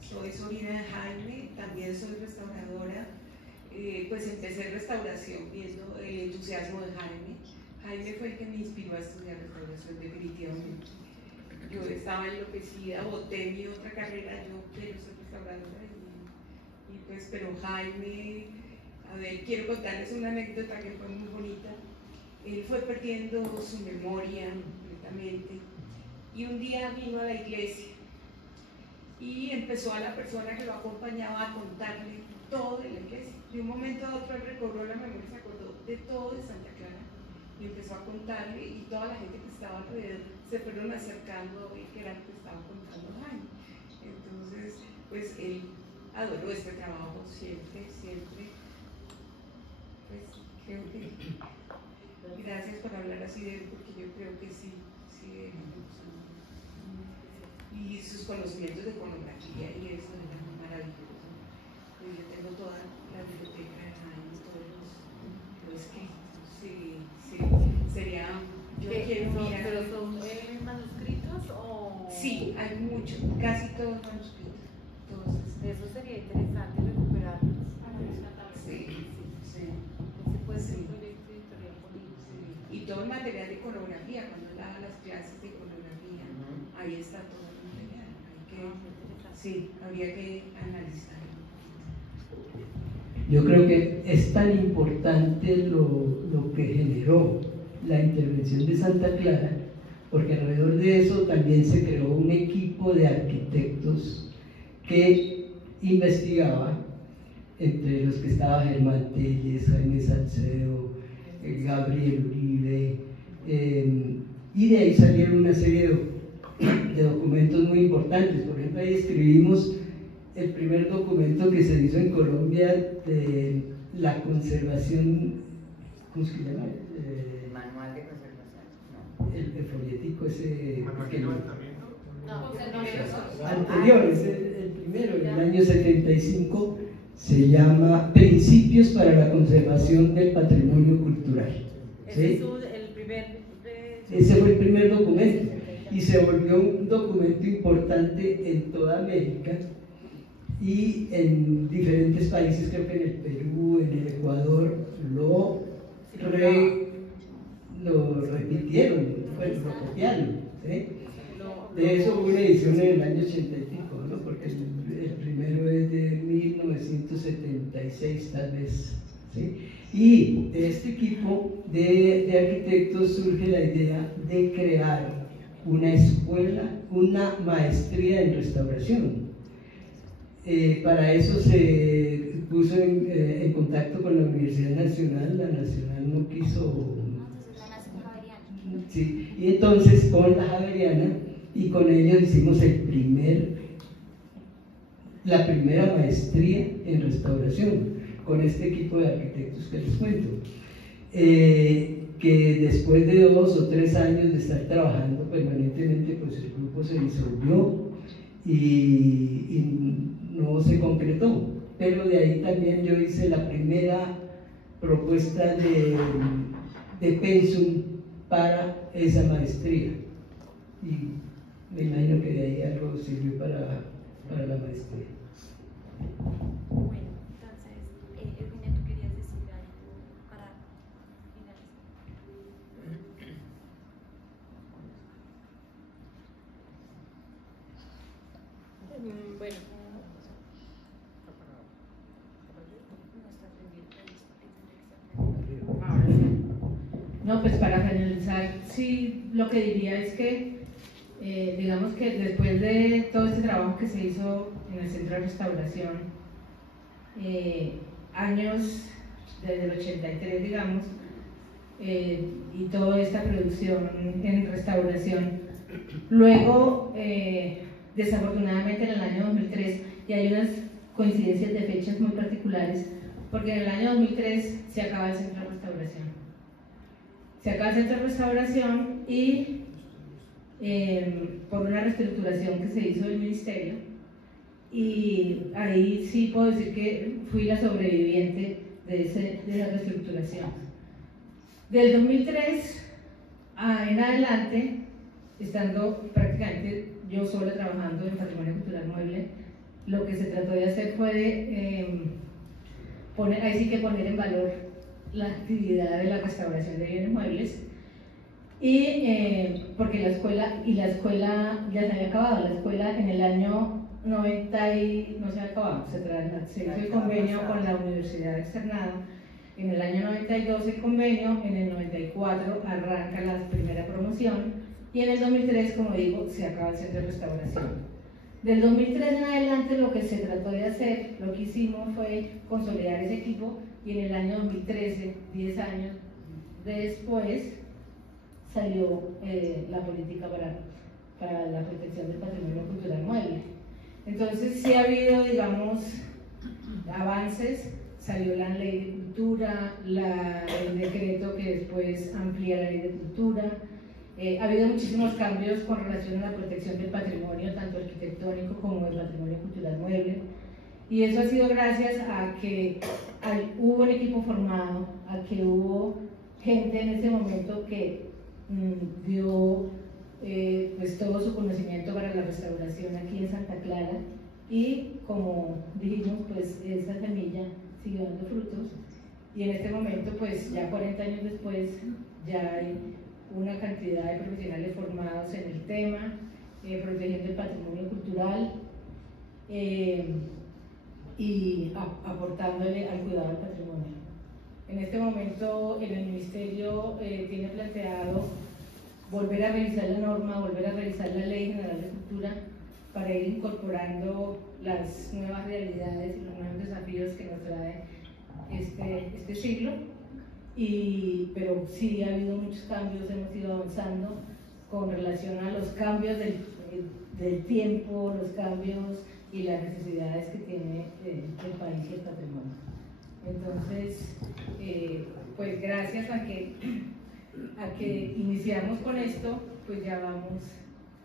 soy sobrina de Jaime, también soy restauradora. Pues empecé restauración viendo el entusiasmo de Jaime. Jaime fue el que me inspiró a estudiar restauración definitivamente. Yo estaba enloquecida, boté mi otra carrera, yo quiero ser restauradora y pues, pero Jaime, a ver, quiero contarles una anécdota que fue muy bonita. Él fue perdiendo su memoria completamente y un día vino a la iglesia y empezó a la persona que lo acompañaba a contarle todo de la iglesia. De un momento a otro él recobró la memoria, se acordó de todo de Santa Clara y empezó a contarle, y toda la gente que estaba alrededor se fueron acercando a ver qué era lo que estaba contando Jaime. Entonces, pues él adoró este trabajo siempre. Pues creo que gracias por hablar así de él, porque yo creo que sí y sus conocimientos de iconografía y eso era maravilloso. Yo tengo toda la biblioteca de Jaime, todos los escritos. Sí, sería. Yo quiero mirar. ¿Pero son manuscritos o...? Sí, hay muchos, casi todos manuscritos. Eso sería interesante recuperarlos. Sí. Ese puede ser un proyecto editorial bonito. Y todo el material de iconografía, cuando él daba las clases de iconografía, ahí está todo el material. Sí, habría que analizarlo. Yo creo que es tan importante lo que generó la intervención de Santa Clara, porque alrededor de eso también se creó un equipo de arquitectos que investigaba, entre los que estaba Germán Telles, Jaime Salcedo, Gabriel Uribe, y de ahí salieron una serie de documentos muy importantes. Por ejemplo, ahí escribimos el primer documento que se hizo en Colombia de la conservación, ¿cómo se llama? Manual de conservación. El folletico ese. ¿Manual de levantamiento? No, anterior, es el primero, en el año 75, se llama Principios para la conservación del patrimonio cultural. ¿Sí? Ese fue el primer documento y se volvió un documento importante en toda América y en diferentes países, creo que en el Perú, en el Ecuador, lo De eso hubo una edición en el año 80 y pico, ¿no? Porque el primero es de 1976 tal vez, ¿sí? Y de este equipo de arquitectos surge la idea de crear una escuela, una maestría en restauración. Para eso se puso en contacto con la Universidad Nacional, la Nacional no quiso. Sí, y entonces con la Javeriana y con ellos hicimos la primera maestría en restauración con este equipo de arquitectos que les cuento, que después de 2 o 3 años de estar trabajando permanentemente, pues el grupo se disolvió y no se concretó, pero de ahí también yo hice la primera propuesta de pensum para esa maestría y me imagino que de ahí algo sirvió para la maestría. Bueno, entonces, Eugenia, ¿tú querías decir algo para finalizar? Bueno, no, pues para finalizar, sí, lo que diría es que, digamos que después de todo este trabajo que se hizo en el Centro de Restauración, años desde el 83, digamos, y toda esta producción en restauración, luego, desafortunadamente en el año 2003, y hay unas coincidencias de fechas muy particulares, porque en el año 2003 se acaba el Centro de Restauración. Se acaba el Centro de Restauración y por una reestructuración que se hizo del ministerio, y ahí sí puedo decir que fui la sobreviviente de esa reestructuración. Del 2003 en adelante, estando prácticamente yo sola trabajando en Patrimonio Cultural Mueble, lo que se trató de hacer fue ahí sí que poner en valor la actividad de la restauración de bienes muebles, y porque la escuela ya se había acabado. La escuela en el año 90 no se había acabado, se hizo el convenio con la Universidad Externado, en el año 92 el convenio, en el 94 arranca la primera promoción y en el 2003, como digo, se acaba el Centro de Restauración. Del 2003 en adelante lo que se trató de hacer, lo que hicimos fue consolidar ese equipo, y en el año 2013, 10 años después, salió la política para la protección del patrimonio cultural mueble. Entonces sí ha habido, digamos, avances. Salió la ley de cultura, el decreto que después amplía la ley de cultura. Ha habido muchísimos cambios con relación a la protección del patrimonio, tanto arquitectónico como del patrimonio cultural mueble. Y eso ha sido gracias a que hubo un equipo formado, a que hubo gente en ese momento que dio pues todo su conocimiento para la restauración aquí en Santa Clara, y como dijimos, pues esa semilla siguió dando frutos, y en este momento, pues ya 40 años después, ya hay una cantidad de profesionales formados en el tema, protegiendo el patrimonio cultural y aportándole al cuidado del patrimonio. En este momento el Ministerio tiene planteado volver a revisar la norma, volver a revisar la Ley General de Cultura para ir incorporando las nuevas realidades y los nuevos desafíos que nos trae este siglo. Pero sí ha habido muchos cambios, hemos ido avanzando con relación a los cambios del tiempo, los cambios y las necesidades que tiene el país y el patrimonio. Entonces, pues gracias a que iniciamos con esto, pues ya vamos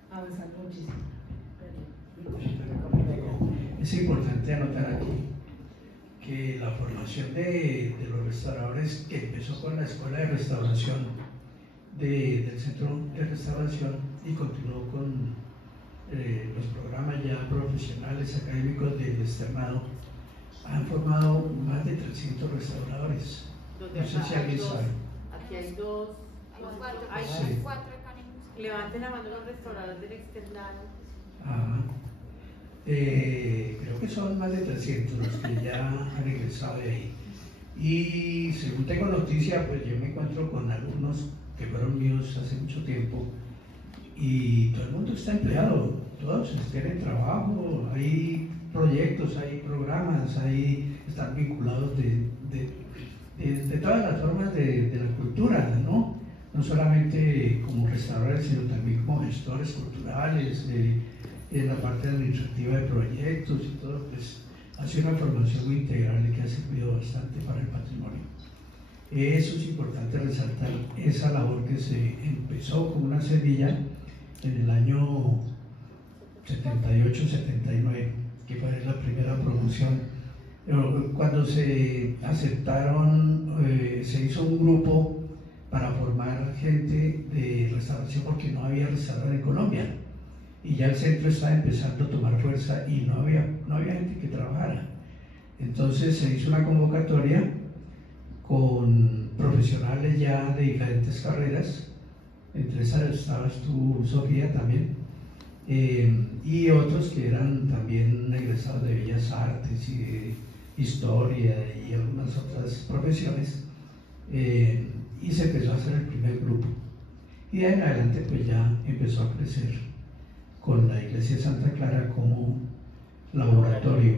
avanzando muchísimo. Es importante anotar aquí que la formación de los restauradores, que empezó con la Escuela de Restauración del Centro de Restauración y continuó con los programas ya profesionales académicos del externado, han formado más de 300 restauradores. No sé si alguien sabe. Aquí hay dos. Hay cuatro Sí. acá en el museo. Levanten la mano los restauradores del externado. Creo que son más de 300 los que ya han egresado de ahí. Y según tengo noticia, pues yo me encuentro con algunos que fueron míos hace mucho tiempo y todo el mundo está empleado, todos tienen trabajo, hay proyectos, hay programas, están vinculados de todas las formas de la cultura, ¿no? No solamente como restauradores, sino también como gestores culturales, en la parte administrativa de proyectos y todo, pues ha sido una formación muy integral y que ha servido bastante para el patrimonio. Eso es importante resaltar, esa labor que se empezó como una semilla en el año 78-79, que fue la primera promoción. Cuando se aceptaron, se hizo un grupo para formar gente de restauración porque no había restaurante en Colombia y ya el centro estaba empezando a tomar fuerza y no había gente que trabajara. Entonces se hizo una convocatoria con profesionales ya de diferentes carreras, entre esas estabas tú, Sofía, también, y otros que eran también egresados de Bellas Artes y de Historia y algunas otras profesiones, y se empezó a hacer el primer grupo. Y de ahí en adelante pues ya empezó a crecer con la Iglesia de Santa Clara como laboratorio.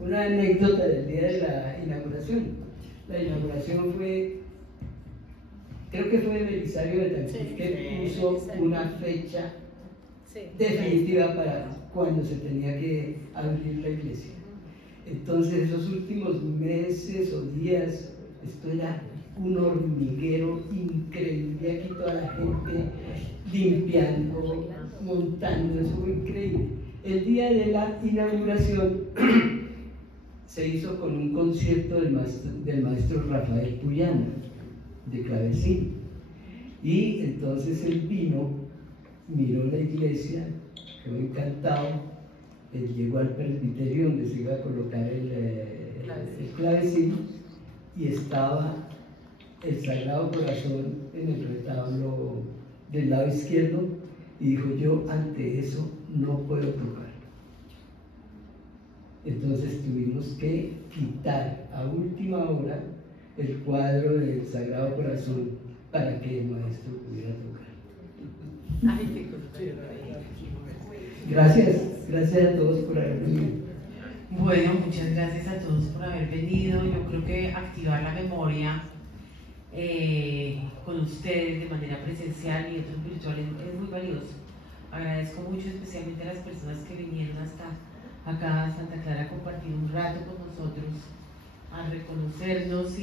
Una anécdota del día de la inauguración. La inauguración fue, creo que fue Belisario de Tancur, que puso una fecha definitiva para cuando se tenía que abrir la iglesia. Entonces, esos últimos meses o días, esto era un hormiguero increíble, aquí toda la gente limpiando, montando, eso fue increíble. El día de la inauguración se hizo con un concierto del maestro Rafael Puyana, de clavecín, y entonces él vino, miró la iglesia, quedó encantado. Él llegó al presbiterio donde se iba a colocar el clavecín y estaba el Sagrado Corazón en el retablo del lado izquierdo y dijo: yo ante eso no puedo tocar. Entonces tuvimos que quitar a última hora el cuadro del Sagrado Corazón para que el maestro pudiera tocar. Ay, qué costura. Gracias a todos por haber venido. Bueno, muchas gracias a todos por haber venido. Yo creo que activar la memoria con ustedes de manera presencial y otros virtuales es muy valioso. Agradezco mucho especialmente a las personas que vinieron hasta acá a Santa Clara a compartir un rato con nosotros, a reconocernos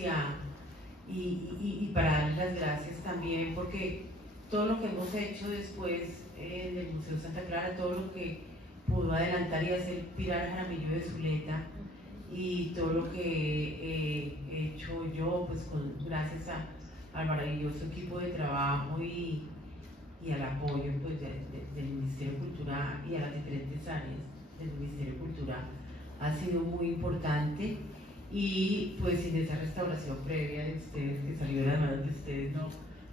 y para darles las gracias también, porque todo lo que hemos hecho después en el Museo Santa Clara, todo lo que pudo adelantar y hacer Pilar Jaramillo de Zuleta y todo lo que he hecho yo, pues gracias al maravilloso equipo de trabajo y al apoyo pues, del Ministerio de Cultura y a las diferentes áreas del Ministerio de Cultura, ha sido muy importante. Y pues sin esa restauración previa de ustedes, que salió de las manos de ustedes,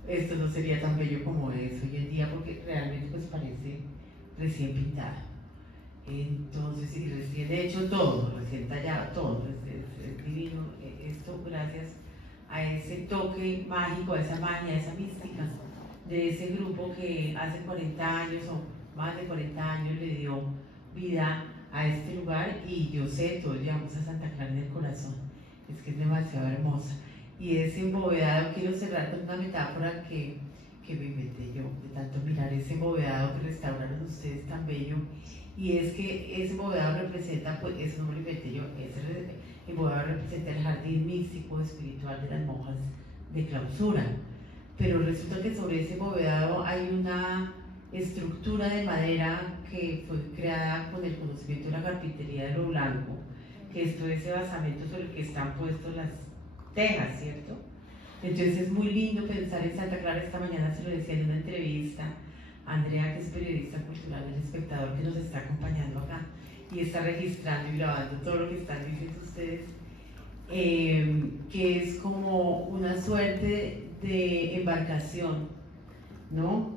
esto no sería tan bello como es hoy en día, porque realmente pues parece recién pintado. Entonces, y recién hecho todo, recién tallado todo, es divino. Esto gracias a ese toque mágico, a esa magia, a esa mística de ese grupo que hace 40 años o más de 40 años le dio vida a este lugar. Y yo sé, todos llevamos a Santa Clara en el corazón, es que es demasiado hermosa. Y ese embovedado, quiero cerrar con una metáfora que me inventé yo, de tanto mirar ese embovedado que restauraron ustedes tan bello, y es que ese embovedado representa, pues eso no lo inventé yo, ese embovedado representa el jardín místico espiritual de las monjas de clausura, pero resulta que sobre ese embovedado hay una estructura de madera que fue creada con el conocimiento de la carpintería de lo blanco, que esto es ese basamento sobre el que están puestos las tejas, ¿cierto? Entonces es muy lindo pensar en Santa Clara. Esta mañana se lo decía en una entrevista a Andrea, que es periodista cultural del Espectador, que nos está acompañando acá y está registrando y grabando todo lo que están diciendo ustedes, que es como una suerte de embarcación, ¿no?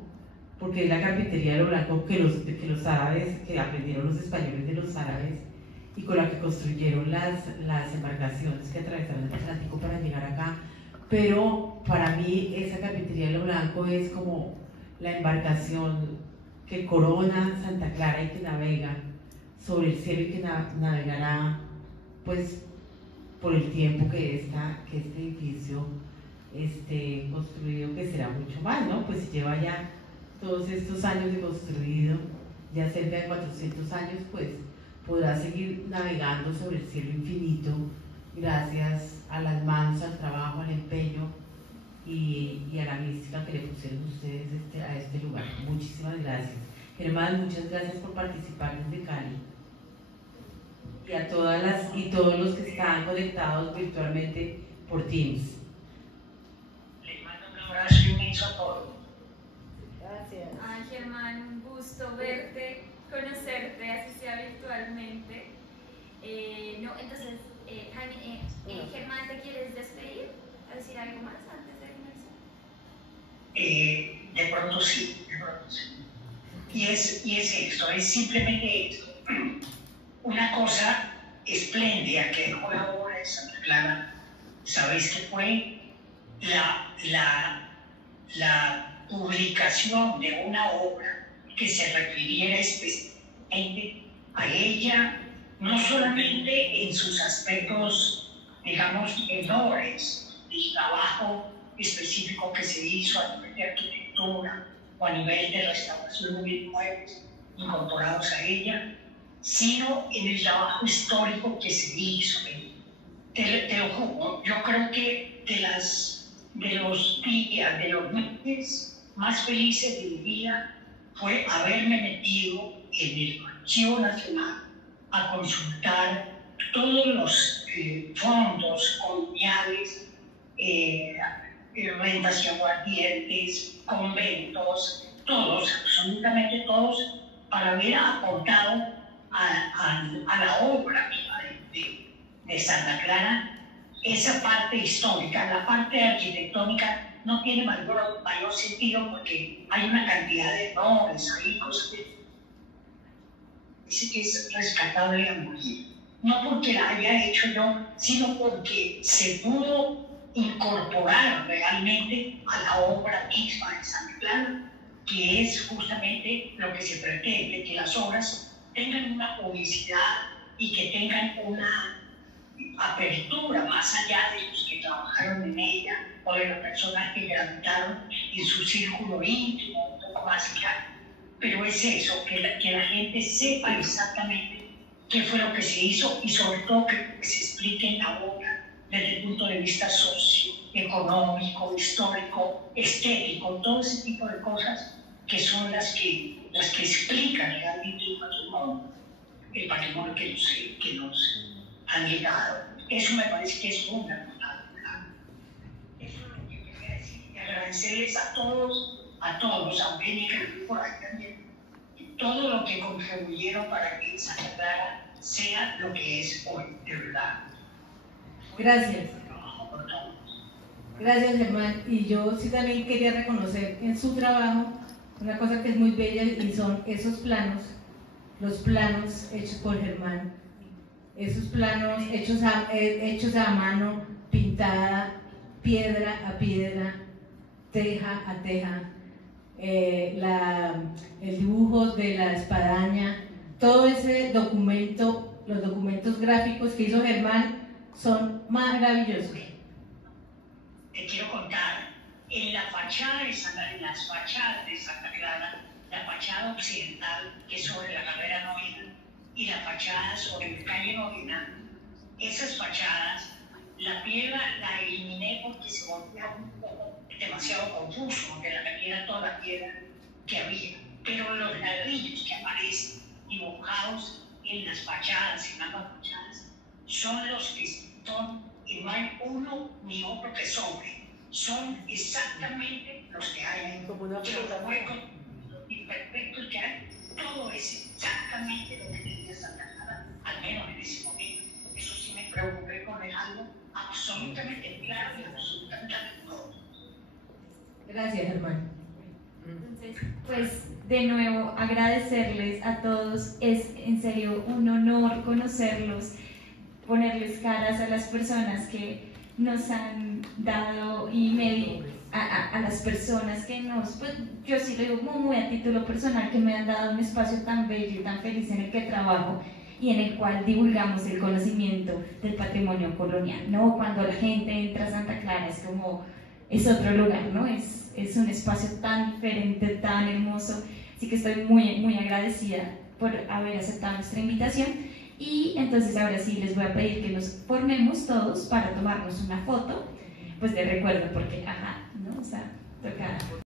Porque es la carpintería de lo blanco que los árabes, que aprendieron los españoles de los árabes y con la que construyeron las embarcaciones que atravesaron el Atlántico para llegar acá. Pero para mí esa carpintería de lo blanco es como la embarcación que corona Santa Clara y que navega sobre el cielo y que navegará pues por el tiempo que este edificio construido, que será mucho más, ¿no? Pues si lleva ya todos estos años de construido, ya cerca de 400 años, pues podrá seguir navegando sobre el cielo infinito gracias a las manos, al trabajo, al empeño y a la mística que le pusieron ustedes a este lugar. Muchísimas gracias. Germán, muchas gracias por participar desde Cali. Y a todos los que están conectados virtualmente por Teams. Les mando un abrazo inmenso a todos. Gracias. Ay, Germán, un gusto verte, conocerte, así sea virtualmente. No, entonces, Jaime, Germán, ¿te quieres despedir? ¿A decir algo más antes de finalizar? De pronto sí, de pronto sí. Y es esto, es simplemente esto. Una cosa espléndida que dejó la obra de Santa Clara, ¿sabéis qué fue? La publicación de una obra que se refiriera especialmente a ella, no solamente en sus aspectos, digamos, menores, del trabajo específico que se hizo a nivel de arquitectura o a nivel de restauración de inmuebles incorporados a ella, sino en el trabajo histórico que se hizo. Te lo juro, yo creo que de los días, de los meses más felices de mi vida fue haberme metido en el Archivo Nacional a consultar todos los fondos coloniales, rentas y aguardientes, conventos, todos, absolutamente todos, para haber aportado a la obra de Santa Clara esa parte histórica. La parte arquitectónica no tiene mayor sentido porque hay una cantidad de errores, hay cosas que dice que es rescatable a morir. No porque la haya hecho yo, sino porque se pudo incorporar realmente a la obra misma de Santa Clara, que es justamente lo que se pretende, que las obras tengan una publicidad y que tengan una apertura más allá de los que trabajaron en ella o de las personas que gravitaron en su círculo íntimo, un poco más allá. Pero es eso, que la gente sepa exactamente qué fue lo que se hizo y sobre todo que se explique en la obra desde el punto de vista socioeconómico, histórico, estético, todo ese tipo de cosas que son las que explican realmente el patrimonio que nos han legado. Eso me parece que es fundamental. Eso es lo que quería decir. Y agradecerles a todos, a Beni, que por ahí también, todo lo que contribuyeron para que Santa Clara sea lo que es hoy, de verdad. Gracias. Gracias, Germán. Y yo sí también quería reconocer en su trabajo una cosa que es muy bella y son esos planos, los planos hechos por Germán, esos planos hechos a mano, pintada, piedra a piedra, teja a teja, el dibujo de la espadaña, todo ese documento, los documentos gráficos que hizo Germán son maravillosos. Te quiero contar, en la fachada en las fachadas de Santa Clara, la fachada occidental, que es sobre la carrera Novena, y la fachada sobre la calle Novena, esas fachadas, la piedra la eliminé porque se volvía un poco demasiado confuso, aunque la piedra toda la piedra que había. Pero los ladrillos que aparecen dibujados en las fachadas, en ambas fachadas, son los que son, y no hay uno ni otro que sobre, son exactamente los que hay. Como una fotografía. Y perfectos que hay, todo es exactamente lo que tenía Santa Clara, al menos en ese momento. Eso sí me preocupé con dejarlo absolutamente claro y absolutamente todo. Gracias, Germán. Entonces, Pues de nuevo agradecerles a todos, es en serio un honor conocerlos, ponerles caras a las personas que nos han dado y a las personas que pues yo sí lo digo muy a título personal, que me han dado un espacio tan bello y tan feliz en el que trabajo y en el cual divulgamos el conocimiento del patrimonio colonial, ¿no? Cuando la gente entra a Santa Clara es otro lugar, ¿no? Es un espacio tan diferente, tan hermoso, así que estoy muy agradecida por haber aceptado nuestra invitación. Y entonces ahora sí les voy a pedir que nos formemos todos para tomarnos una foto, pues de recuerdo, porque